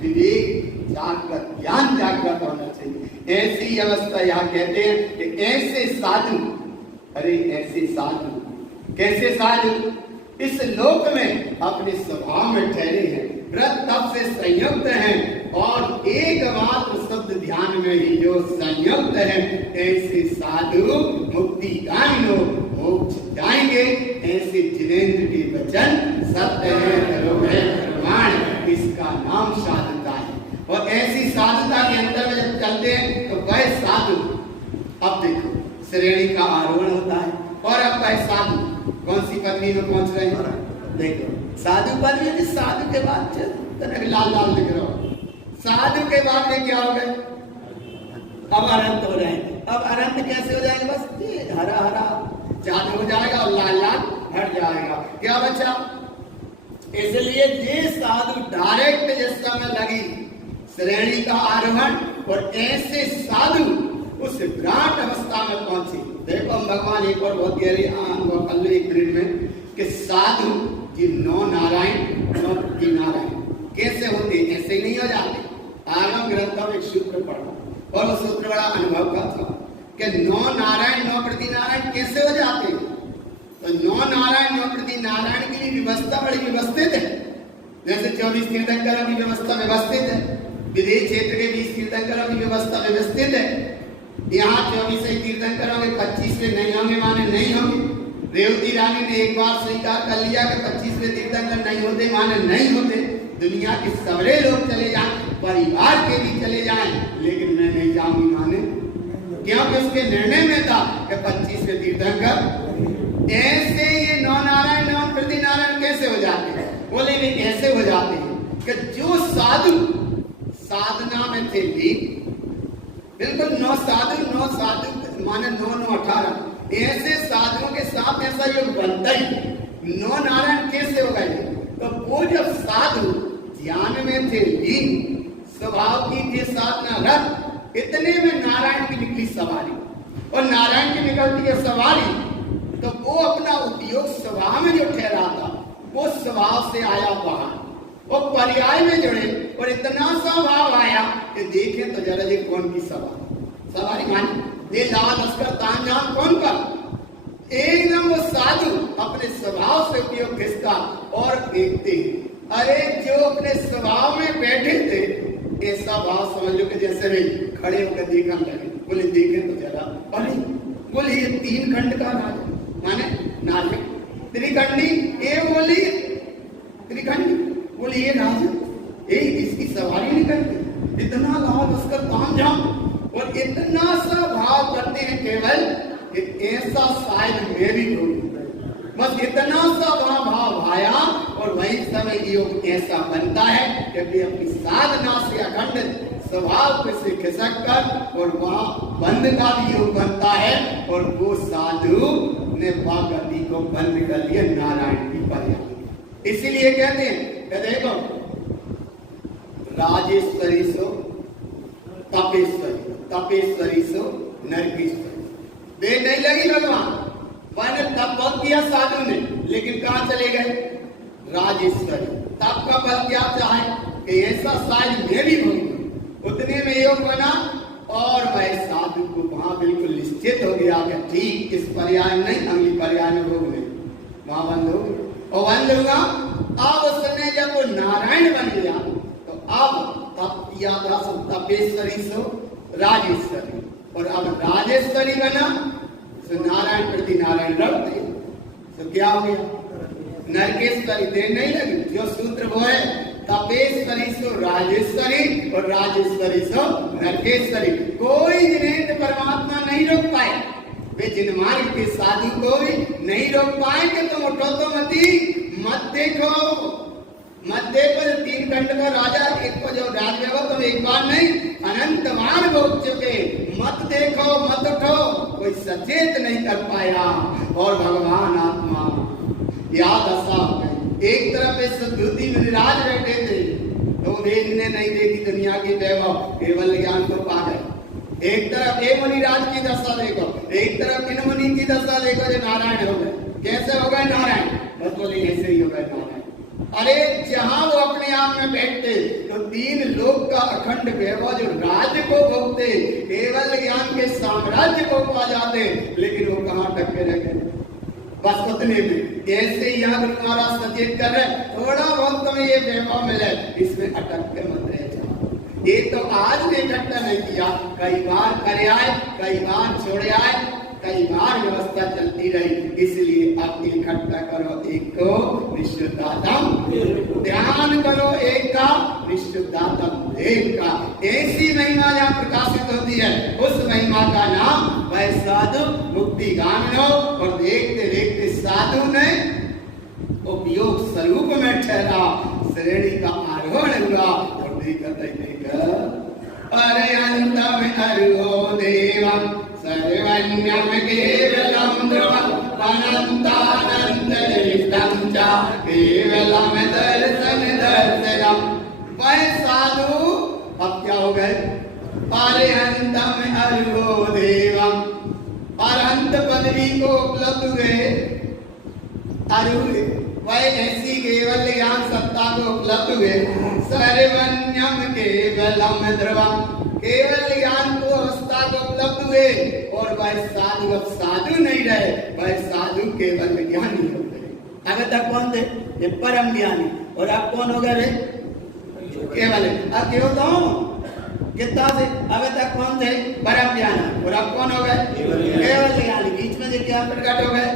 विवेक जागृत, ज्ञान जागृत होना चाहिए। ऐसी अवस्था यहाँ कहते हैं कि ऐसे साधु, अरे ऐसे साधु कैसे साधु? इस लोक में अपने स्वभाव में ठहरे हैं, व्रत तप से संयुक्त हैं, और एकमात्र शुद्ध ध्यान में ही जो संयुक्त है, ऐसे साधु मुक्ति गायन हो, मोक्ष जाएंगे। ऐसे जिनेंद्र के वचन सत्य है, धर्म है, प्रमाण, इसका नाम साधुता है। और ऐसी साधुता के अंदर में जब चलते हैं तो वह साधु, अब देखो श्रेणी का आरोहण होता है, और अब वह साधु कौन सी पदवी में पहुंच रहे हैं? देखो साधु पदवी, साधु के बाद चल तो लाल लाल दिख रहा हो। साधु के बाद में क्या हो गए? अब अनंत हो जाएंगे। अब अनंत कैसे हो जाएंगे? बस ये हरा हरा चालू हो जाएगा और लाल लाल हट जाएगा। क्या बचा? इसलिए ये साधु डायरेक्ट जिस समय लगी श्रेणी का आरोहण और ऐसे साधु उस विराट अवस्था में पहुंचे। देखो भगवान एक और बहुत गहरी एक मिनट में कि साधु जी नौ नारायण नौ की नारायण कैसे होते? ऐसे नहीं हो जाते। आगम ग्रंथों में एक सूत्र पढ़ा और उस सूत्र बड़ा अनुभव का था कि नौ नारायण नौ प्रति नारायण कैसे हो जाते? तो नौ नारायण नौ प्रति नारायण की भी व्यवस्था बड़ी व्यवस्थित है। जैसे 24 तीर्थंकरों की व्यवस्था व्यवस्थित है, विदेश क्षेत्र के 20 तीर्थंकरों की व्यवस्था व्यवस्थित है। यहाँ 24 तीर्थंकरों के 25वें नहीं होंगे माने नहीं होंगे। रेवती रानी ने एक बार स्वीकार कर लिया कि 25वें तीर्थंकर नहीं होते माने नहीं होते। दुनिया के सबरे लोग चले जाएं, परिवार के भी चले जाएं, लेकिन मैं नहीं जाऊंगी माने, क्योंकि उसके निर्णय में था कि 25वें तीर्थंकर। ऐसे ये नौ नारायण नौ प्रति नारायण कैसे हो जाते हैं? बोले नहीं कैसे हो जाते हैं कि जो साधु साधना में थे बिल्कुल नौ साधु माने 9 ऐसे साधुओं के साथ ऐसा योग बनता ही नौ नारायण कैसे हो गए? तो वो जब साधु ध्यान में थे स्वभाव की थी साधना रथ, इतने में नारायण की निकली सवारी और नारायण की निकलती है सवारी तो वो अपना उपयोग स्वभाव में जो ठहरा था वो स्वभाव से आया बाहर, वो पर्याय में जुड़े और इतना सा भाव आया कि देखें तो जरा जी कौन की सवारी मानी ये लाल लश्कर तानजान कौन का? एकदम वो साधु अपने स्वभाव से उपयोग किसका और देखते अरे जो अपने स्वभाव में बैठे थे ऐसा भाव समझ लो कि जैसे वे खड़े होकर देखने लगे। बोले देखे तो जरा, अरे बोले ये 3 खंड का राज माने नारद त्रिखंडी ये बोली त्रिखंडी बोले ये राज ये इसकी सवारी नहीं करते। इतना लाल लश्कर तामझाम और इतना सा भाव करते हैं केवल कि ऐसा शायद मैं भी करूं, बस इतना सा भाव आया और वही समय योग ऐसा बनता है कि अपनी साधना से अखंड स्वभाव से खिसक कर और वहां बंद का भी योग बनता है और वो साधु ने गति को बंद कर लिया नारायण की पर्याय। इसीलिए कहते हैं कि देखो राजेश्वरी सो तपेश्वरी सो नरकेश्वरी। देर नहीं लगी भगवान मैंने तप बल किया साधु ने, लेकिन कहां चले गए? राजेश्वरी। तप का बल क्या चाहे कि ऐसा शायद मैं भी हूं, उतने में योग बना और वह साधु को वहां बिल्कुल निश्चित हो गया कि ठीक इस पर्याय नहीं अगली पर्याय में भोग नहीं, वहां बंद हो गया और बंद हुआ। अब उसने जब वो नारायण बन गया तो अब तप किया था तपेश्वरी सो राजेश्वरी और अब राजेश्वरी बना तो नारायण प्रति नारायण रखते तो क्या हो गया? नरकेश्वरी। देर नहीं लगी। जो सूत्र वो है तपेश्वरी सो राजेश्वरी और राजेश्वरी सो नरकेश्वरी। कोई जिनेन्द्र परमात्मा नहीं रोक पाए, वे जिनमार्ग के साधु को भी नहीं रोक पाए कि तुम उठो तो मत देखो, मत देखो। 3 खंड का राजा एक को जो राज हो तुम एक बार नहीं अनंत बार भोग चुके, मत देखो मत उठो। कोई सचेत नहीं कर पाया और भगवान आत्मा याद दशा हो गई। एक तरफ इस सद्बुद्धि में विराज बैठे थे तो वेद ने नहीं देखी दुनिया की वैभव केवल ज्ञान को पा गए। एक तरफ हे मुनिराज की दशा देखो, एक तरफ इन मुनि की दशा देखो जो नारायण हो गए। कैसे हो गए नारायण? बस बोले ऐसे ही हो गए नारायण। अरे जहां वो अपने आप में बैठते तो 3 लोक का अखंड वैभव जो राज्य को भोगते केवल ज्ञान के साम्राज्य को पा जाते, लेकिन वो कहां टक्के रह गए? बस उतने में। ऐसे ही यहाँ गुरु महाराज सचेत कर रहे थोड़ा बहुत तुम्हें ये वैभव मिले इसमें अटक के मत रह जाओ। ये तो आज ने इकट्ठा नहीं किया, कई बार करे आए, कई बार छोड़े आए, कई बार व्यवस्था चलती रही। इसलिए अब इकट्ठा करो एक को विशुद्धात्म, ध्यान करो एक का विशुद्धात्म एक का। ऐसी महिमा जहाँ प्रकाशित होती है उस महिमा का नाम वह साधु मुक्ति गामिनो। और देखते देखते साधु ने उपयोग स्वरूप में ठहरा, श्रेणी का आरोहण हुआ और अरे अंतम अरुहो देवम सर्वज्ञम केवलम ध्रुवम अनंतानंतरिष्टम च केवलम दर्शन दर्शनम। वह साधु अब क्या हो गए? अरिहंतम अरुहो देवम, अरहंत पदवी को उपलब्ध हुए। अरुह वह ऐसी केवल ज्ञान सत्ता को उपलब्ध हुए। सर्वज्ञम केवलम ध्रुवम, केवल ज्ञान को अवस्था को उपलब्ध हुए। और वह साधु अब साधु नहीं रहे, वह साधु केवल ज्ञानी हो गए। अगर तक कौन थे? ये परम ज्ञानी। और आप कौन हो गए? केवल। अब क्यों तो कितना से अभी तक कौन थे? परम ज्ञानी। और अब कौन हो गए? केवल ज्ञानी। बीच में जो क्या प्रकट हो गए?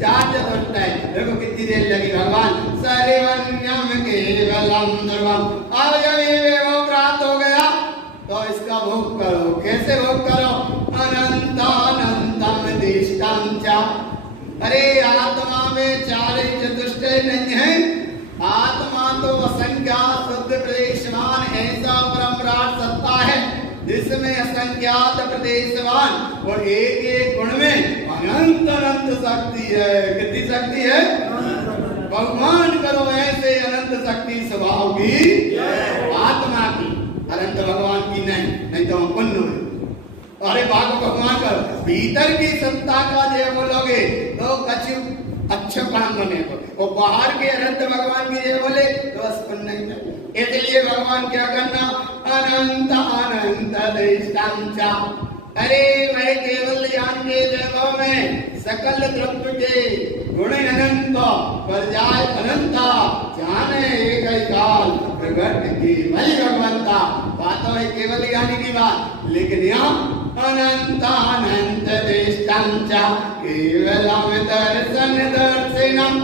चार चतुष्टय। देखो कितनी देर लगी भगवान। सर्वज्ञम केवलम ध्रुवम। अब जब ये वो प्राप्त हो गया तो इसका भोग करो। कैसे भोग करो? अनंतानंतम दिष्टम च। अरे आत्मा में चार चतुष्टय नहीं है। आत्मा तो असंख्यात शुद्ध प्रदेशवान ऐसा परम्परार्थ सत्ता है जिसमें असंख्यात प्रदेशवान और एक एक गुण में अनंत अनंत शक्ति है। कितनी शक्ति है? भगवान करो ऐसे अनंत शक्ति स्वभाव की आत्मा की, अनंत भगवान की नहीं तो हम पुण्य है। अरे भागो भगवान करो। भीतर की सत्ता का जय बोलोगे तो कछु अच्छा काम बनेगा। और बाहर के अनंत भगवान की जय बोले तो बस पुण्य नहीं चलेगा। इसलिए भगवान क्या करना? अनंत अनंत दिष्टम च। अरे वह केवल ज्ञान के जगह में सकल द्रव्य के गुण अनंत पर जाय अनंता जाने एक काल प्रगट केवल भगवंता। बात है केवल ज्ञानी की बात, लेकिन यहाँ अनंत अनंत दिष्टम च केवलम दर्शन दर्शनम।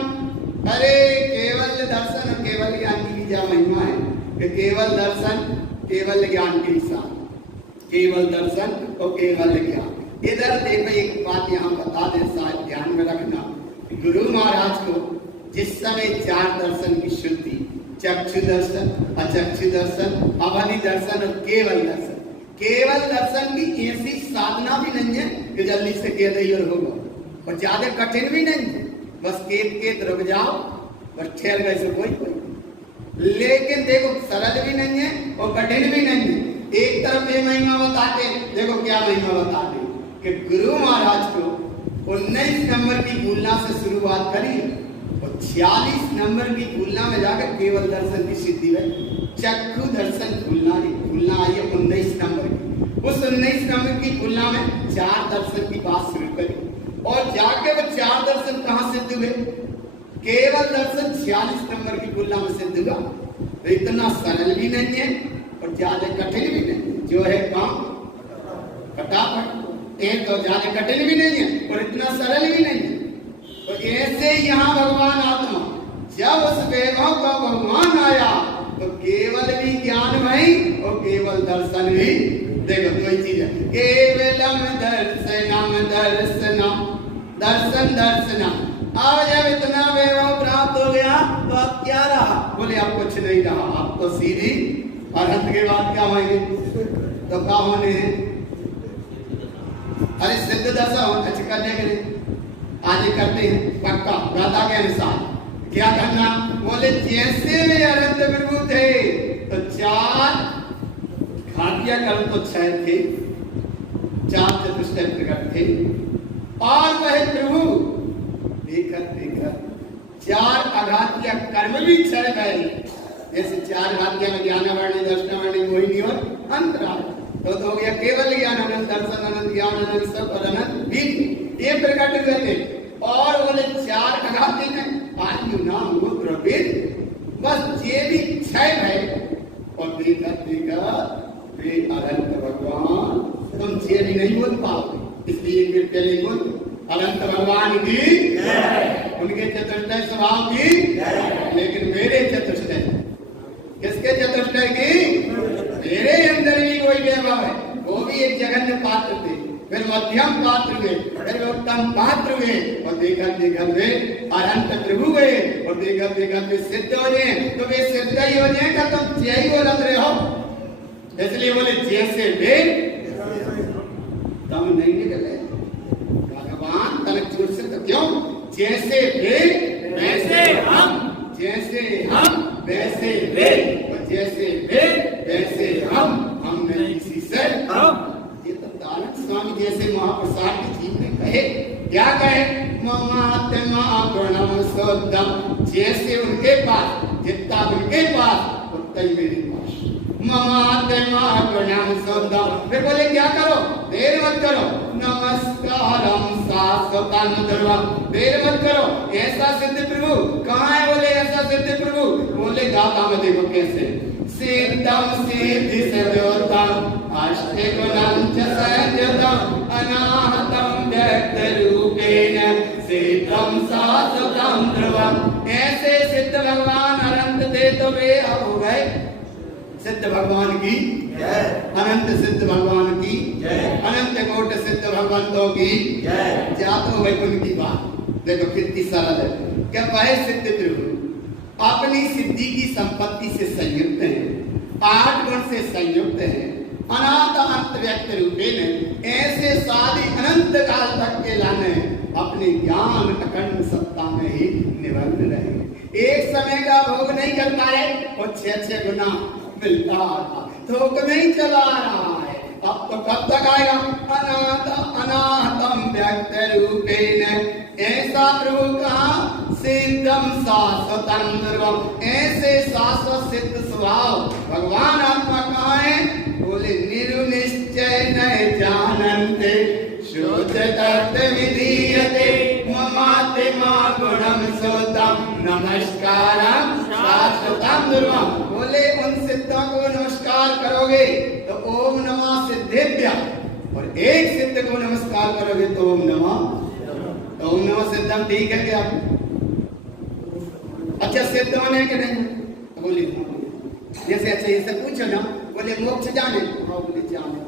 अरे केवल दर्शन और केवल ज्ञान की क्या महिमा है कि केवल दर्शन केवल ज्ञान के साथ, केवल दर्शन और केवल ज्ञान। इधर देखो एक बात यहाँ बता दे, शायद ध्यान में रखना। गुरु महाराज को जिस समय चार दर्शन की शुद्धि, चक्षु दर्शन, अचक्षु दर्शन, अवधि दर्शन और केवल दर्शन, केवल दर्शन की ऐसी साधना भी नहीं है कि जल्दी से कह दे और होगा, और ज्यादा कठिन भी नहीं है। बस केत रुक जाओ, बस ठहर गए से कोई। लेकिन देखो सरल भी नहीं है और कठिन भी नहीं है। एक तरफ ये महिमा बताते, देखो क्या महिमा बताते कि गुरु महाराज को 19 नंबर की भूलना से शुरुआत करी और 46 नंबर की भूलना में जाकर केवल दर्शन की सिद्धि है। चक्षु दर्शन भूलना आई है 19 नंबर की। उस 19 नंबर की भूलना में चार दर्शन की बात शुरू करी और जाके वो चार दर्शन कहाँ सिद्ध हुए? केवल दर्शन 46 नंबर की भूलना में सिद्ध हुआ। तो इतना सरल भी नहीं है और ज्यादा कठिन भी नहीं, जो है काम फटाफट। एक तो ज्यादा कठिन भी नहीं है और इतना सरल भी नहीं है। तो ऐसे यहाँ भगवान आत्मा जब उस वैभव का भगवान आया तो केवल भी ज्ञान भाई और केवल दर्शन भी। देखो दो ही चीज है, केवलम दर्शनम दर्शनम दर्शन दर्शनम। अब जब इतना वैभव प्राप्त हो गया तो अब क्या रहा? बोले अब कुछ नहीं रहा, अब तो सीधी अरहत के बाद क्या होंगे? तो क्या होने हैं? अरे सिद्ध दशा हो अच्छे करने के लिए आगे करते हैं पक्का गाथा के अनुसार। क्या करना? बोले जैसे वे अनंत प्रभु थे तो चार घाटिया कर्म तो 6 थे, 4 चतुष्टय प्रकट थे और वह प्रभु देखकर 4 अघातिया कर्म भी 6 गए। जैसे 4 घातिया में ज्ञान वर्णी, दर्शन वर्णी, मोहिनी और अंतराल। तो हो गया केवल ज्ञान, अनंत दर्शन, अनंत ज्ञान, अनंत सब और अनंत विधि, ये प्रकट हुए थे। और बोले 4 अघाती में आयु नाम मूत्र वेद, बस ये भी 6 है। और देखा वे अनंत भगवान तुम ये भी नहीं बोल पाओगे, इसलिए फिर पहले बोल अनंत भगवान की उनके चतुष्टय स्वभाव की। लेकिन मेरे चतुष्टय, किसके चतुष्टय की? मेरे अंदर भी कोई वैभव है, वो भी एक जगन्य पात्र थे। फिर मध्यम पात्र हुए, फिर उत्तम पात्र हुए, और देखत देखत वे अनंत प्रभु हुए, और देखत देखत वे सिद्ध हो जाए। तो वे सिद्ध ही हो जाए क्या तुम जय बोलत रहे हो? इसलिए बोले जैसे वे तम नहीं निकले भगवान तलक जोर से। तो क्यों? जैसे वे वैसे हम, जैसे हम वैसे वे, और जैसे वे वैसे हम नहीं किसी से हम। ये तो दानक स्वामी जैसे महाप्रसाद जी ने कहे, क्या कहे? ममात्मा गुणम शुद्धम, जैसे उनके पास जितना उनके पास उतना ही मेरे पास। ममात्मा गुणम शुद्धम, फिर बोले क्या करो? देर मत करो। नमस्कारम शाश्वतम ध्रुवम, देर मत करो। ऐसा सिद्ध प्रभु कहाँ है? बोले ऐसा सिद्ध प्रभु, बोले गाथा में देखो कैसे। सिद्धम सिद्धि सदोतम अष्टे गुणं च संयुतम अनाहतम व्यक्त रूपेण सिद्धम शाश्वतम ध्रुवम। ऐसे सिद्ध भगवान अनंत दे तो वे अब हो गए सिद्ध भगवान की जय, अनंत सिद्ध भगवान की जय, अनंत कोट सिद्ध भगवंतों की जय। जातो भाई उनकी बात देखो कितनी सरल है। क्या वह सिद्ध प्रभु अपनी सिद्धि की संपत्ति से संयुक्त है, 8 गुण से संयुक्त है, अनाथ अंत व्यक्त रूपे ने ऐसे सारी अनंत काल तक के लाने अपने ज्ञान अखंड सत्ता में ही निबंध रहे। एक समय का भोग नहीं कर पाए और 6 गुना मिलता रहा, थोक में ही चला रहा है। अब तो कब तक आएगा? अनाहतम व्यक्त रूपेण, ऐसा प्रभु कहा सिद्धम शाश्वतम ध्रुवम, ऐसे शाश्वत सिद्ध स्वभाव भगवान आत्मा कहाँ है? बोले निर्निश्चय न जानन्ते शुद्ध तत्व विधीयते ममात्मा गुणम शुद्धम नमस्कारम शाश्वतम ध्रुवम। बोले उन सिद्धों को नमस्कार करोगे तो ओम नमः सिद्धेभ्यः, और एक सिद्ध को नमस्कार करोगे तो ओम नमः सिद्धम। ठीक है क्या? अच्छा सिद्ध होने के नहीं? तो बोले जैसे अच्छा ये सब पूछो ना, बोले मोक्ष जाने? हाँ बोले जाने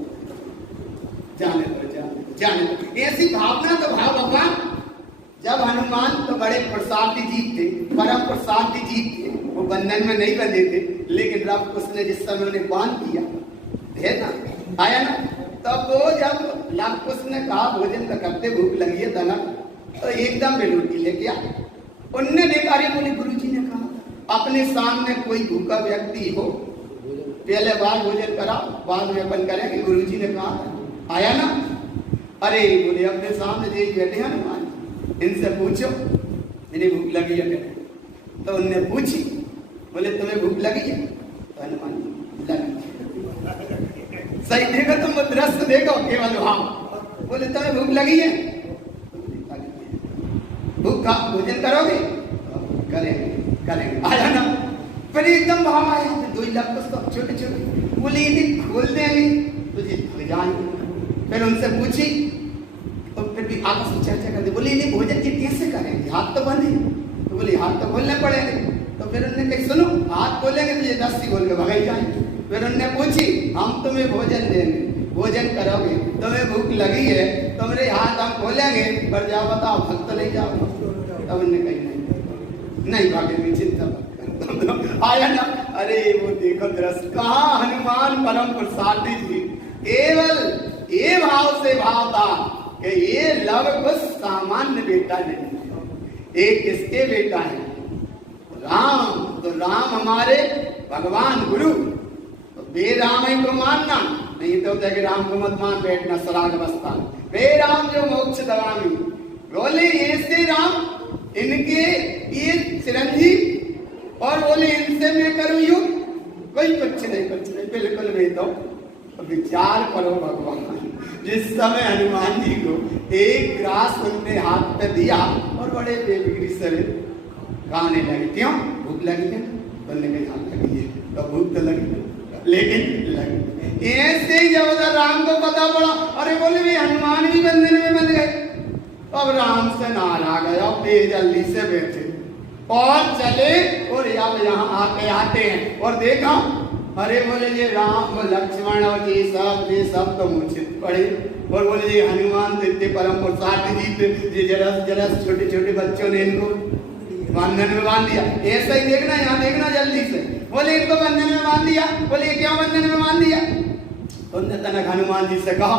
जाने। ऐसी भावना तो भाव भगवान। जब हनुमान तो बड़े प्रसादी जीत थे, परम प्रसादी जीत थे, वो बंधन में नहीं बंधे थे, लेकिन रब उसने जिस समय उन्हें बांध दिया है ना, आया ना, तब वो जब लव उसने कहा भोजन तो करते भूख लगी है धनक, तो एकदम में रोटी लेके आ। उनने देखा, अरे बोले गुरुजी ने कहा अपने सामने कोई भूखा व्यक्ति हो पहले बार भोजन करा, बाद में अपन करेंगे, गुरुजी ने कहा। आया ना? अरे बोले अपने सामने देख बैठे हैं हनुमान, इनसे पूछो इन्हें भूख लगी है। तो उनने पूछी, बोले तुम्हें भूख लगी है? तो हनुमान लगी। सही देखो तुम दृश्य देखो केवल वहां। बोले तुम्हें भूख लगी है? भूख भोजन करोगे? करेंगे। आया ना? फिर एकदम भाव आया, 2 लाख छोटे छोटे, बोले इन्हें खोल देंगे तुझे खुल जाएंगे। फिर उनसे पूछी तो फिर भी आपस में चर्चा करते, बोले इन्हें भोजन की कैसे करेंगे? हाथ तो बंद है। तो बोले हाथ तो खोलने पड़ेंगे। तो फिर उन्होंने कही सुनो, हाथ खोलेंगे तो ये 10 ही खोल के भगाई जाएंगे। फिर उन्होंने पूछी, हम तुम्हें भोजन देंगे, भोजन करोगे, तुम्हें भूख लगी है, तुम्हारे हाथ हम खोलेंगे, पर जाओ बताओ भक्त तो नहीं जाओ। तब उन्होंने कही नहीं भागेंगे, चिंता मत। आया ना? अरे वो देखो दृश्य, कहाँ हनुमान परम प्रसादी जी केवल ये भाव से भाव था कि ये लव कुछ सामान्य बेटा नहीं, एक किसके बेटा है? राम। तो राम हमारे भगवान गुरु, तो वे राम ही को मानना, नहीं तो कि राम को मत मान बैठना सराग अवस्था। वे राम जो मोक्ष दवामी, बोले ऐसे राम, इनके ये चिरंजीव, और बोले इनसे मैं करूं युद्ध? कोई कुछ नहीं, बिल्कुल भी। तो विचार करो भगवान, जिस समय हनुमान जी को एक ग्रास उनने हाथ पे दिया और बड़े बेबिगड़ी से खाने लगे। क्यों? भूख लगी है। बोलने में हाथ लगी है तो भूख तो लगी, लेकिन लगी। ऐसे ही जब राम को पता पड़ा, अरे बोले भी हनुमान भी बंधन में बंध गए। अब राम से नारा गया, जल्दी से बैठे और चले, और अब यहाँ आते हैं और देखा, अरे बोले ये राम लक्ष्मण और ये सब तो मूर्छित पड़े। और बोले ये हनुमान तो इतने परम पुरुषार्थ जी जरा छोटे छोटे बच्चों ने इनको बंधन में बांध दिया। ऐसा ही देखना, यहाँ देखना जल्दी से। बोले इनको बंधन में बांध दिया। बोले क्यों बंधन में बांध दिया? उन्होंने तनक हनुमान जी से कहा,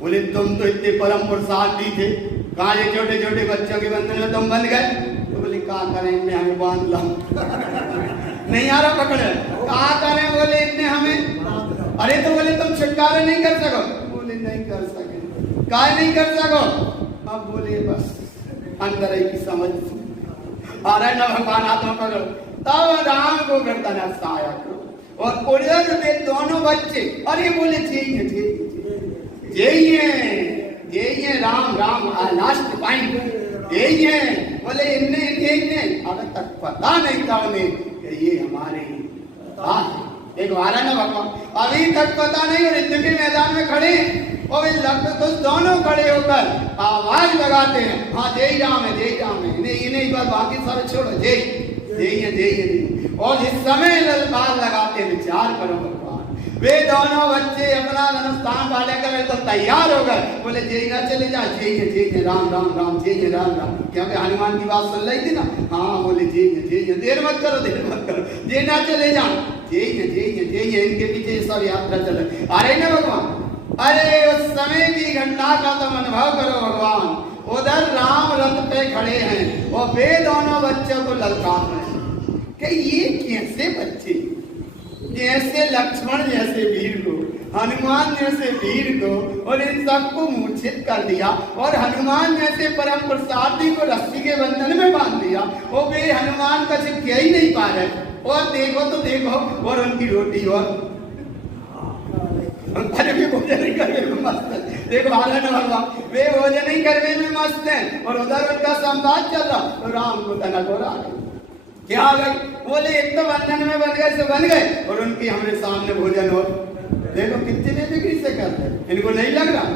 बोले तुम तो इतने परम पुरुषार्थी थे, कहा ये छोटे छोटे बच्चों के बंधन में तुम बंध गए? तो बोले क्या करें, इनने हमें बांध ला नहीं आ रहा पकड़े, कहा करें? बोले इतने हमें, अरे तो बोले तुम छुटकारा नहीं कर सको? बोले नहीं कर सके। काय नहीं कर सको? अब बोले बस अंदर की समझ आ रहा है ना, भगवान आत्मा पकड़ो। तब राम को गर्दन साया करो और उधर में दोनों बच्चे, अरे बोले यही है राम राम लास्ट पॉइंट यही है। बोले इन्हें अभी तक पता नहीं था उन्हें ये हमारे एक वारा ना भगवान, अभी तक पता नहीं। और युद्ध के मैदान में खड़े और तो दोनों खड़े होकर आवाज लगाते हैं, हाँ जय राम है, जय राम है। इन्हें बात बाकी सब छोड़ो, जय। और इस समय ललकार लगाते विचार करो भगवान, वे दोनों बच्चे अपना धनुष्ठान वाले कर तो तैयार हो गए। बोले जय ना चले जा, जय राम राम राम, जय राम राम। क्योंकि हनुमान की बात सुन रही थी ना, हाँ बोले जय, देर मत करो, जय ना चले जा, जय। इनके पीछे सब यात्रा चले। अरे ना भगवान, अरे उस समय की घटना का तुम अनुभव करो भगवान। उधर राम रथ पे खड़े हैं और वे दोनों बच्चों को ललकार रहे हैं कि ये कैसे बच्चे, जैसे लक्ष्मण जैसे वीर को, हनुमान जैसे वीर को, और इन सबको मूर्छित कर दिया, और हनुमान जैसे परम पुरुषार्थी को रस्सी के बंधन में बांध दिया। वो वे हनुमान का सिर्फ ही नहीं पा रहे। और देखो तो देखो, और उनकी रोटी और भी भोजन नहीं करने में मस्त है। देखो हाल ना भगवान, वे भोजन नहीं करने में मस्त हैं और उधर उनका संवाद चल रहा। तो राम को तनक हो रहा क्या आ गई? बोले एक तो बंधन में बन गए से बन गए, और उनकी हमारे सामने भोजन हो। देखो कितने बेफिक्री से करते, इनको नहीं लग रहा।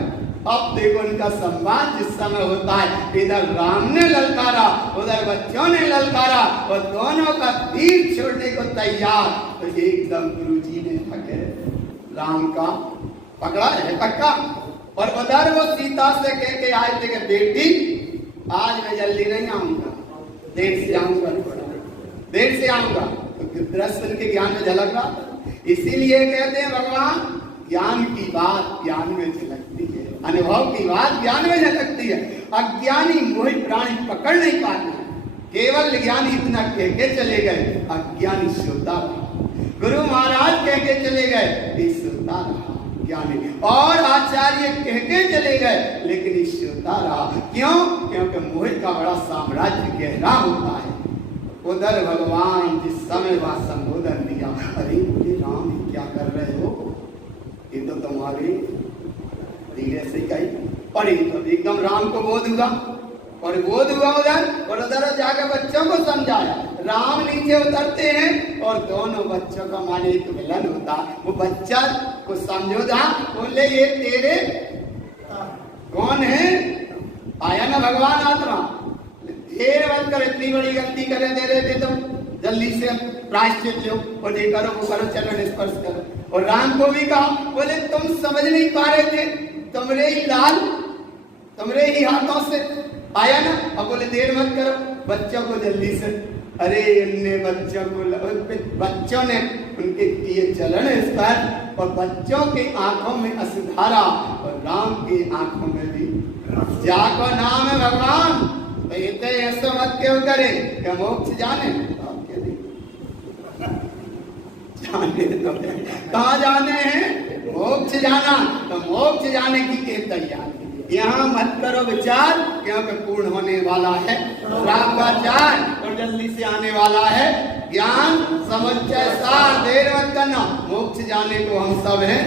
अब देखो इनका संवाद जिस समय होता है, इधर राम ने ललकारा, उधर बच्चों ने ललकारा, और दोनों का तीर छोड़ने को तैयार। तो एकदम गुरु जी ने थके राम का पकड़ा है पक्का। और उधर वो सीता से कह के आए थे कि बेटी आज मैं जल्दी नहीं आऊंगा, देर से आऊंगा, देर से आऊंगा। तो दृश्य के ज्ञान में झलक रहा था। इसीलिए कहते हैं भगवान, ज्ञान की बात ज्ञान में झलकती है, अनुभव की बात ज्ञान में झलकती है। अज्ञानी मोहि प्राणी पकड़ नहीं पाते, केवल ज्ञानी इतना कह के चले गए, अज्ञानी सोता रहा। गुरु महाराज कह के चले गए, सोता रहा ज्ञानी, और आचार्य कह के चले गए, लेकिन सोता रहा। क्यों? क्योंकि मोह का बड़ा साम्राज्य गहरा होता है। उधर भगवान जिस समय वह संबोधन दिया, अरे मुझे राम क्या कर रहे हो, ये तो तुम्हारे धीरे से कही पड़ी। तो एकदम राम को बोध हुआ, और बोध हुआ उधर, और उधर जाकर बच्चों को समझाया। राम नीचे उतरते हैं और दोनों बच्चों का माने एक मिलन होता। वो बच्चा को समझो था, बोले ये तेरे कौन है? आया ना भगवान आत्मा, देर मत कर, इतनी बड़ी गलती करे दे रहे थे तुम, जल्दी से प्रायश्चित लो और ये करो वो करो, चलो स्पर्श करो। और राम को भी कहा, बोले तुम समझ नहीं पा रहे थे, तुमरे ही लाल तुमरे ही हाथों से आया ना। अब बोले देर मत करो, बच्चों को जल्दी से। अरे इनने बच्चों ने उनके किए चलन इस पर, और बच्चों की आंखों में अश्रुधारा और राम की आंखों में भी जाको नाम है भगवान। तो इतने ऐसा मत क्यों करे क्या मोक्ष जाने? जाने तो कहाँ जाने हैं? मोक्ष जाना। तो मोक्ष जाने की तैयारी यहाँ मत करो विचार, क्योंकि पूर्ण होने वाला है रामाचार, और जल्दी से आने वाला है ज्ञान। समुच्चय सार देर मत करना, मोक्ष जाने को हम सब हैं,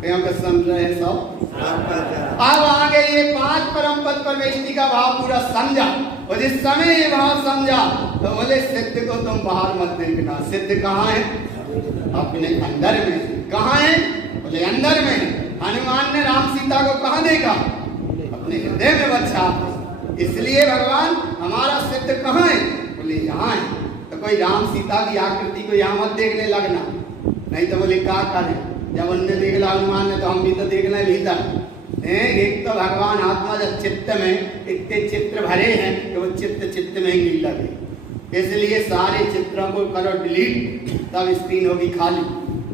क्योंकि समझ रहे सब। अब आगे ये 5 परम पद परमेष्टि का भाव पूरा समझा, और जिस समय ये भाव समझा तो बोले सिद्ध को तुम बाहर मत देखना। सिद्ध कहाँ है? अपने अंदर में। कहाँ है? बोले अंदर में। हनुमान ने राम सीता को कहाँ देखा? अपने हृदय में बच्चा। इसलिए भगवान हमारा सिद्ध कहाँ है? बोले यहाँ है। तो कोई राम सीता की आकृति को यहाँ मत देखने लगना, नहीं तो बोले क्या करें, जब उनने देख ला हनुमान ने तो हम भी तो देखना है भीतर। एक तो भगवान आत्मा जब चित्त में इतने चित्र भरे हैं कि वो चित्त में ही नहीं लगे। इसलिए सारे चित्रों को करो डिलीट, तब स्क्रीन होगी खाली।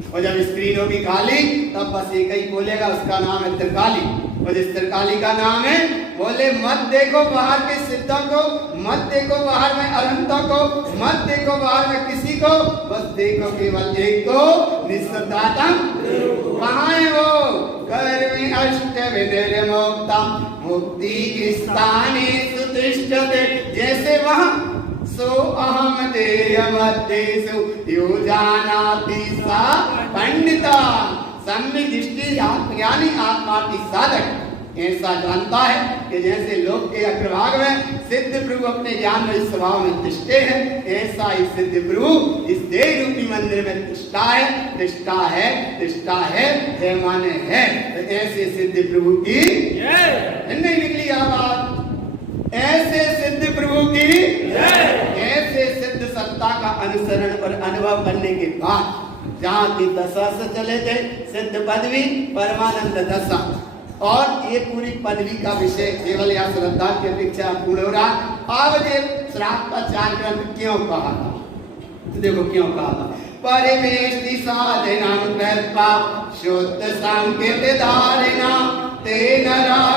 और जब स्क्रीन होगी खाली तब बस एक ही बोलेगा, उसका नाम है त्रिकाली। और जिस त्रिकाली का नाम है, बोले मत देखो बाहर के सिद्धों को, मत देखो बाहर में अनंतों को, मत देखो बाहर में किसी को, बस देखो केवल एक को, निस्सदातम। कहाँ है वो? कर्म अष्ट विधि मुक्ता मुक्ति स्थाने सुतिष्ठते। जैसे वहाँ सो अहम देयमध्येषु यो जानाति सा पंडिता। सम्यक दृष्टि यानी आत्मा की साधक ऐसा जानता है कि जैसे लोक के अग्रभाग में सिद्ध प्रभु अपने ज्ञान में स्वभाव में तिष्ठे हैं, ऐसा ही सिद्ध प्रभु इस देह रूपी मंदिर में तिष्ठा है माने है। तो ऐसे सिद्ध प्रभु की नहीं निकली आवाज, ऐसे सिद्ध प्रभु की, ऐसे सिद्ध सत्ता का अनुसरण और अनुभव करने के बाद जहाँ की दशा से चले थे सिद्ध पदवी परमानंद दशा, और ये पूरी पदवी का विषय केवल या श्रद्धा की अपेक्षा पूर्ण हो रहा। अब ये श्राप का 4 ग्रंथ क्यों कहा था? देखो क्यों कहा था। परिवेष्टि साधनानुकल्पा शुद्ध संकेत धारिणा तेन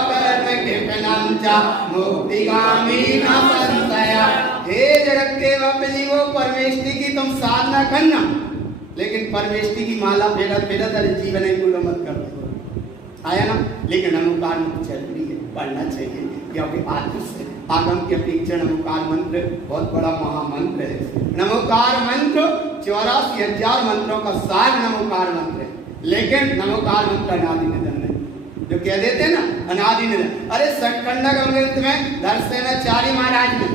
कर्म कृपणं च मुक्तिगामी न संशय। हे जगत के बाप जीवो, परमेष्टि की तुम साधना करना, लेकिन परमेष्टि की माला फेरत जीवन ही पूर्ण मत कर। आया ना? लेकिन नमोकार मंत्र जरूरी है, पढ़ना चाहिए, क्योंकि आगम की अपेक्षा नमोकार मंत्र बहुत बड़ा महामंत्र है। नमोकार मंत्र 84,000 मंत्रों का सार नमोकार मंत्र है, लेकिन नमोकार मंत्र अनादि निधन है। जो कह देते हैं ना अनादि निधन, अरे सटखंडक अमृत में धरसेनाचार्य महाराज ने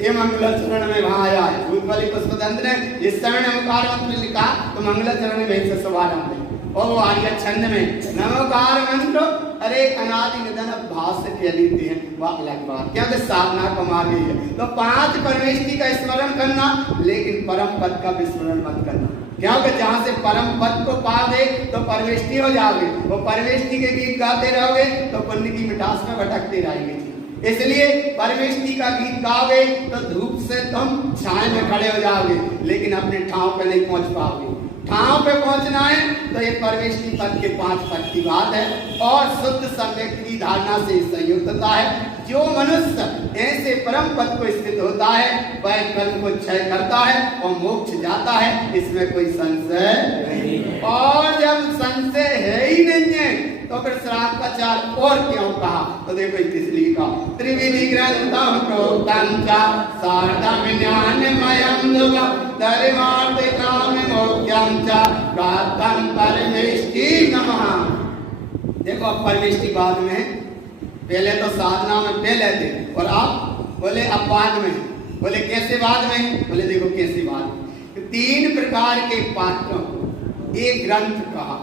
ये मंगलाचरण में वहां आया है। भूतबली पुष्पदंत ने इस समय नमोकार मंत्र लिखा तो मंगलाचरण में से शुभारंभ है, और वो आर्य छंद में नमोकार मंत्र। अरे अनादि निधन भाव से कह लेते हैं, वह अलग बात, क्योंकि साधना को मार गई है। तो 5 परमेष्टि का स्मरण करना, लेकिन परम पद का विस्मरण मत करना, क्योंकि जहाँ से परम पद को पाओगे तो परमेष्टि हो जाओगे। वो परमेष्टि के गीत गाते रहोगे तो पुण्य की मिठास में भटकते रहेंगे। इसलिए परमेष्टि का गीत गाओगे तो धूप से तुम छाए में खड़े हो जाओगे, लेकिन अपने ठाव पे नहीं पहुंच पाओगे। ठाव पे पहुंचना है तो ये परमेष्टि पद के 5 पद की बात है, और शुद्ध सम्यक की धारणा से संयुक्तता है। जो मनुष्य ऐसे परम पद को स्थित होता है वह कर्म को क्षय करता है और मोक्ष जाता है, इसमें कोई संशय नहीं। और जब संशय है ही नहीं है तो फिर श्राप का 4 और क्यों कहा? तो देखो इसलिए कहा त्रिविधि ग्रंथं प्रोक्तं च सार्धं ज्ञानमयं धर्मार्थ काम मोक्षं च प्राप्तं परमेष्टि नमः। देखो अब परमेष्टि बाद में, पहले तो साधना में पहले थे और आप बोले अब बाद में। बोले कैसे बाद में? बोले देखो कैसे बाद में। 3 प्रकार के पात्रों को एक ग्रंथ कहा।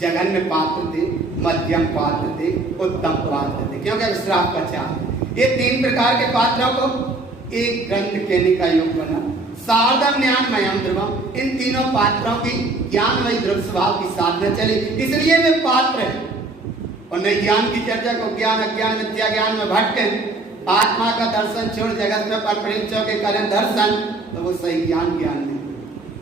जघन में पात्र थे, मध्यम पात्र थे, उत्तम पात्र थे, क्योंकि श्राप का 4 ये 3 प्रकार के पात्रों को एक ग्रंथ कहने का योग बना। सार्धम ज्ञानमयं ध्रुवम्, इन तीनों पात्रों की ज्ञानमय ध्रुव स्वभाव की साधना चली, इसलिए वे पात्र है। और नहीं ज्ञान की चर्चा को ज्ञान अज्ञान मिथ्या ज्ञान में भटके, आत्मा का दर्शन छोड़ जगत में परप्रेक्षों के करें दर्शन, तो वो सही ज्ञान नहीं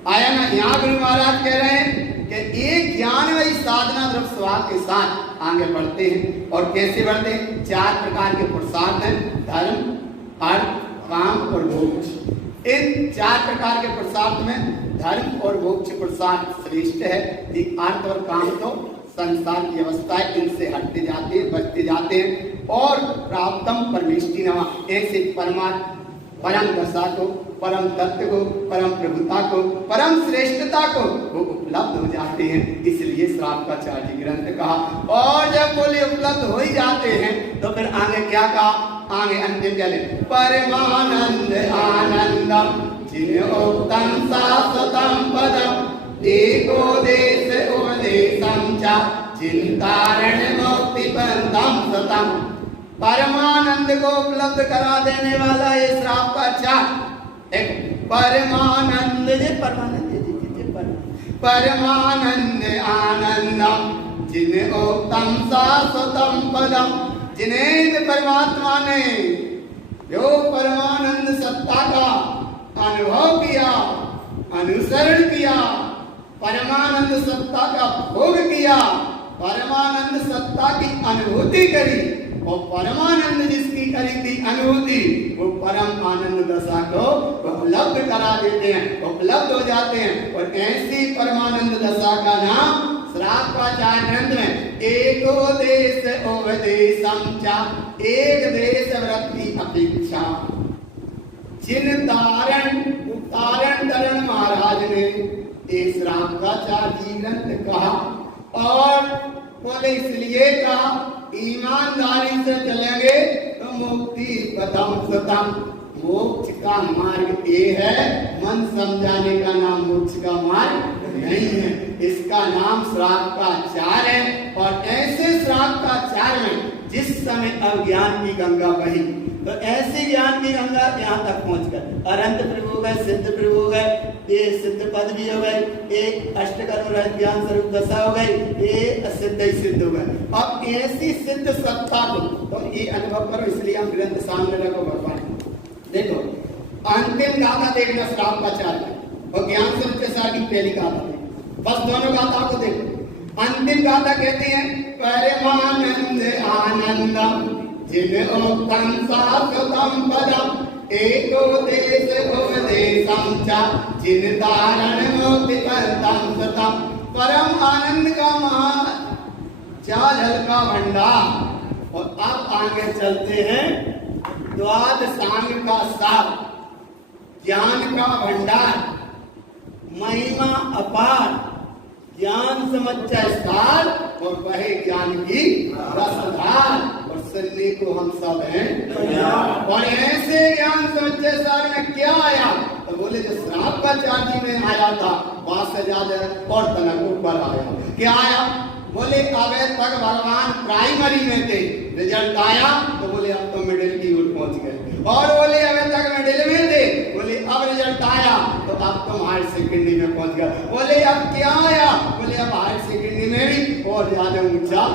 आया ना। यहाँ गुरु महाराज कह रहे हैं कि एक ज्ञानमयी साधना ध्रुव स्वभाव के साथ आगे बढ़ते हैं। और कैसे बढ़ते हैं? 4 प्रकार के पुरुषार्थ हैं, धर्म, अर्थ, काम और मोक्ष। इन 4 प्रकार के पुरुषार्थ में धर्म और मोक्ष पुरुषार्थ श्रेष्ठ है। अर्थ और काम तो संसार की अवस्था है, इनसे हटते जाते हैं, बचते जाते हैं। और प्राप्तम परमेष्टि नमः, ऐसे परमात्मा परम दशा को, परम तत्व को, परम प्रभुता को, परम श्रेष्ठता को वो उपलब्ध हो जाते हैं। इसलिए श्राप का 4 ग्रंथ कहा। और जब बोले उपलब्ध हो ही जाते हैं तो फिर आगे क्या कहा? आगे अंतिम चले परमानंद आनंदम जिनोक्तं शाश्वतं पदम एको देश उपदेशं च चिंतारण मुक्ति पंथं सतम। परमानंद को उपलब्ध करा देने वाला ये श्राप का 4 एक परमानंद परमानंद आनंदम जिन्हें ओक्तम शाश्वतम पदम, जिन्हें परमात्मा ने जो परमानंद सत्ता का अनुभव किया, अनुसरण किया, परमानंद सत्ता का भोग किया, परमानंद सत्ता की अनुभूति करी, और परमानंद जिसकी करी थी अनुभूति, वो परम आनंद दशा को उपलब्ध करा देते हैं, उपलब्ध हो जाते हैं। और ऐसी परमानंद दशा का नाम श्रापाचार्य ग्रंथ में एको देश उपदेशम चा, एक देश वृत्ति अपेक्षा, जिन तारण तरण महाराज ने इस श्रापाचार्य जी ग्रंथ कहा, और बोले इसलिए कहा ईमानदारी से चलेंगे तो मुक्ति पदम सतम, मोक्ष का मार्ग ये है, मन समझाने का नाम मोक्ष का मार्ग नहीं है, इसका नाम श्रापाचार्य है। और ऐसे श्रापाचार्य में जिस समय अज्ञान की गंगा बही, तो ऐसे ज्ञान की गंगा यहाँ तक पहुंच गए, अनंत प्रभु हो गए, सिद्ध प्रभु हो गए, ये सिद्ध पद भी हो गए, एक अष्टकर्म रहित ज्ञान स्वरूप दशा हो गई, ये असिद्ध ही सिद्ध हो गए। अब ऐसी सिद्ध सत्ता को तो ये अनुभव करो, इसलिए हम ग्रंथ सामने रखो भगवान। देखो अंतिम गाथा देखना श्रापाचार्य और ज्ञान स्वरूप के साथ की पहली गाथा देखो, बस दोनों गाथा को देखो। अंतिम गाथा कहते हैं परमानंद आनंदम, जिन ओक्तम शाश्वतम पदम, एको देश उपदेशम चा, जिन तारण मुक्ति पदम सतम। परम आनंद का महा जल का भंडार। और अब आगे चलते हैं द्वादशांग का सार, ज्ञान का भंडार, महिमा अपार, ज्ञान समुच्चय सार, और वह ज्ञान की रसधार, और सुनने को हम सब हैं। और ऐसे ज्ञान समुच्चय सार में क्या आया, तो बोले जो श्रापाचार्य जी में आया था वहां से ज्यादा और तनक ऊपर आया। क्या आया, बोले अबे तक भगवान प्राइमरी में थे, रिजल्ट आया तो बोले अब तो मिडिल की ओर पहुंच गए। और बोले अबे तक मिडिल में थे, बोले अब रिजल्ट आया तो अब तुम हायर सेकेंडरी में पहुंच गए। बोले अब क्या आया, बोले अब हायर सेकेंडरी में भी और ज्यादा ऊंचा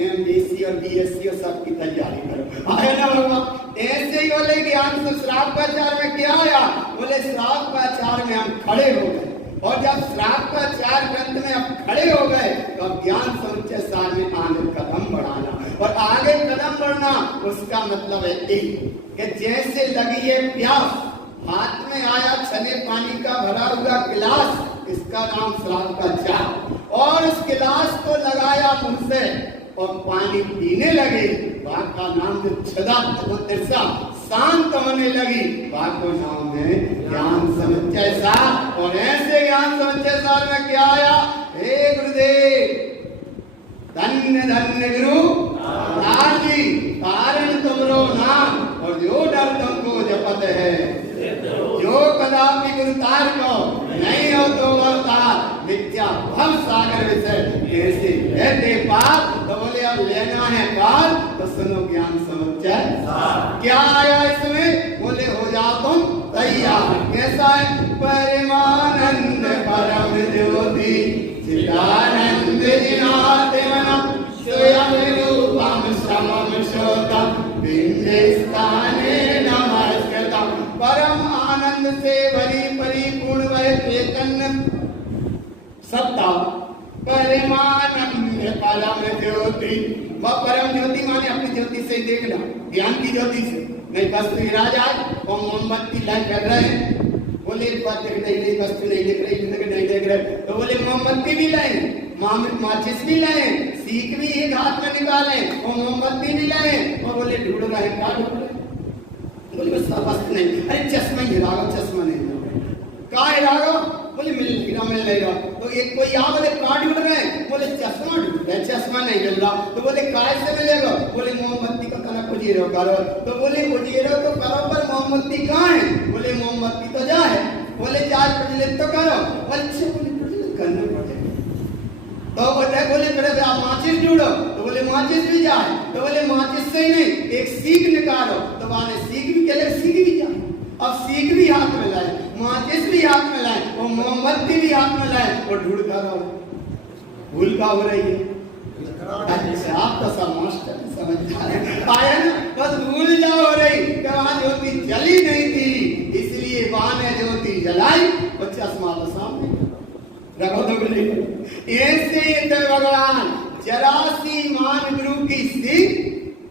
एमबीसी और बीएससी और सबकी तैयारी करो, आए ना भगवान। ऐसे ही बोले ज्ञान से श्रापाचार्य में क्या आया, बोले श्रापाचार्य में हम खड़े हो गए। और जब श्रापाचार्य ग्रंथ में अब खड़े हो गए तो अब ज्ञान समुच्चय सार में आगे कदम बढ़ाना, और आगे कदम बढ़ना उसका मतलब है कि जैसे लगी है प्यास, हाथ में आया छने पानी का भरा हुआ गिलास, इसका नाम श्रापाचार्य, और उस गिलास को लगाया मुंह से और पानी पीने लगे, वहां का नाम जो छदा शांत होने लगी, वहां को नाम है ज्ञान समुच्चय सार। और ऐसे ज्ञान समुच्चय सार में क्या आया, हे गुरुदेव धन्य धन्य गुरु जी, कारण तुमरो नाम, और जो डर तुमको जपत है, जो कदापि गुरुतार को नहीं हो तो अवतार, मिथ्या भव सागर विषय कैसे रहते पार। तो बोले अब लेना है पार तो सुनो ज्ञान समुच्चय क्या आया इसमें, बोले हो जाओ तुम तैयार। कैसा है, परमानंद परम ज्योति चिदानंद जिनात्मन स्वयं रूपम समम शोतम बिंदेस्ताने नमस्कृतम। परम आनंद से भरी परिपूर्ण वह चैतन्य सत्ता, परमानंद परम ज्योति। वह परम ज्योति माने अपनी ज्योति से देखना, ज्ञान की ज्योति से नहीं। वस्तु विराज आए और मोमबत्ती लाइट कर रहे हैं, बोले वस्तु नहीं देख रहे, तो बोले मोमबत्ती भी लाए, माचिस भी लाए, सीख भी एक हाथ में निकाले और मोमबत्ती भी लाए, और बोले ढूंढ रहे, क्या ढूंढ रहे, बोले बस वस्तु नहीं, अरे चश्मा ही हिरागा, चश्मा नहीं का हिरागा, बोले मिल लेगा। तो एक कोई यहाँ बोले का ढूंढ रहे हैं, बोले चश्मा ढूंढ रहे, चश्मा नहीं मिल रहा, तो बोले काय से मिलेगा, बोले मोमबत्ती का कला उजीरो करो, तो बोले उजीरो तो करो पर मोमबत्ती कहाँ है, बोले मोमबत्ती तो जा है, बोले चार प्रज्वलित तो करो, बोले प्रज्वलित करने पड़ेगा। तो बोले आप माचिस ढूंढो, तो बोले माचिस भी जाए, तो बोले माचिस से ही नहीं, एक सीख निकालो, तो बोले सीख भी चले, सीख भी जाए। अब सीख भी हाथ में लाए, माचिस भी हाथ में लाए, और मोमबत्ती भी हाथ में लाए, और ढूंढ कर भूल का हो रही है? अच्छा, आप तो सब मास्टर समझदार हैं। आया ना, बस भूल जा हो रही कि वहां ज्योति जली नहीं थी, इसलिए वहां ने ज्योति जलाई और चश्मा तो सामने रखो तो बोले ऐसे ये तो भगवान जरा सी मान गुरु की सीख,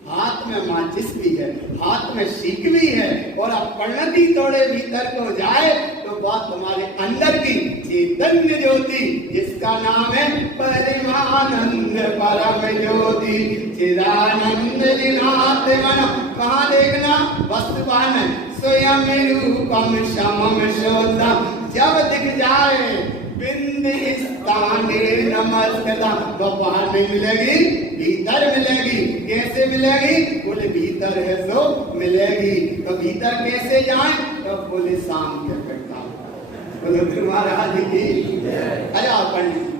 हाथ में माचिस भी है, हाथ में सीख भी है, और अब परिणति थोड़े भीतर को जाए तो बात तुम्हारे अंदर की चैतन्य ज्योति, जिसका नाम है परिमानंद परम ज्योति चिदानंद जिनात मन। कहाँ देखना? वस्तुपान स्वयं रूपम समम शोधम, जब दिख जाए बिंद स्थाने नमस्कृता, तो बाहर नहीं मिलेगी, भीतर मिलेगी। कैसे मिलेगी? बोले भीतर है सो मिलेगी। तो भीतर कैसे जाए? तो बोले शाम के प्रकाश। बोले महाराज जी, अरे पंडित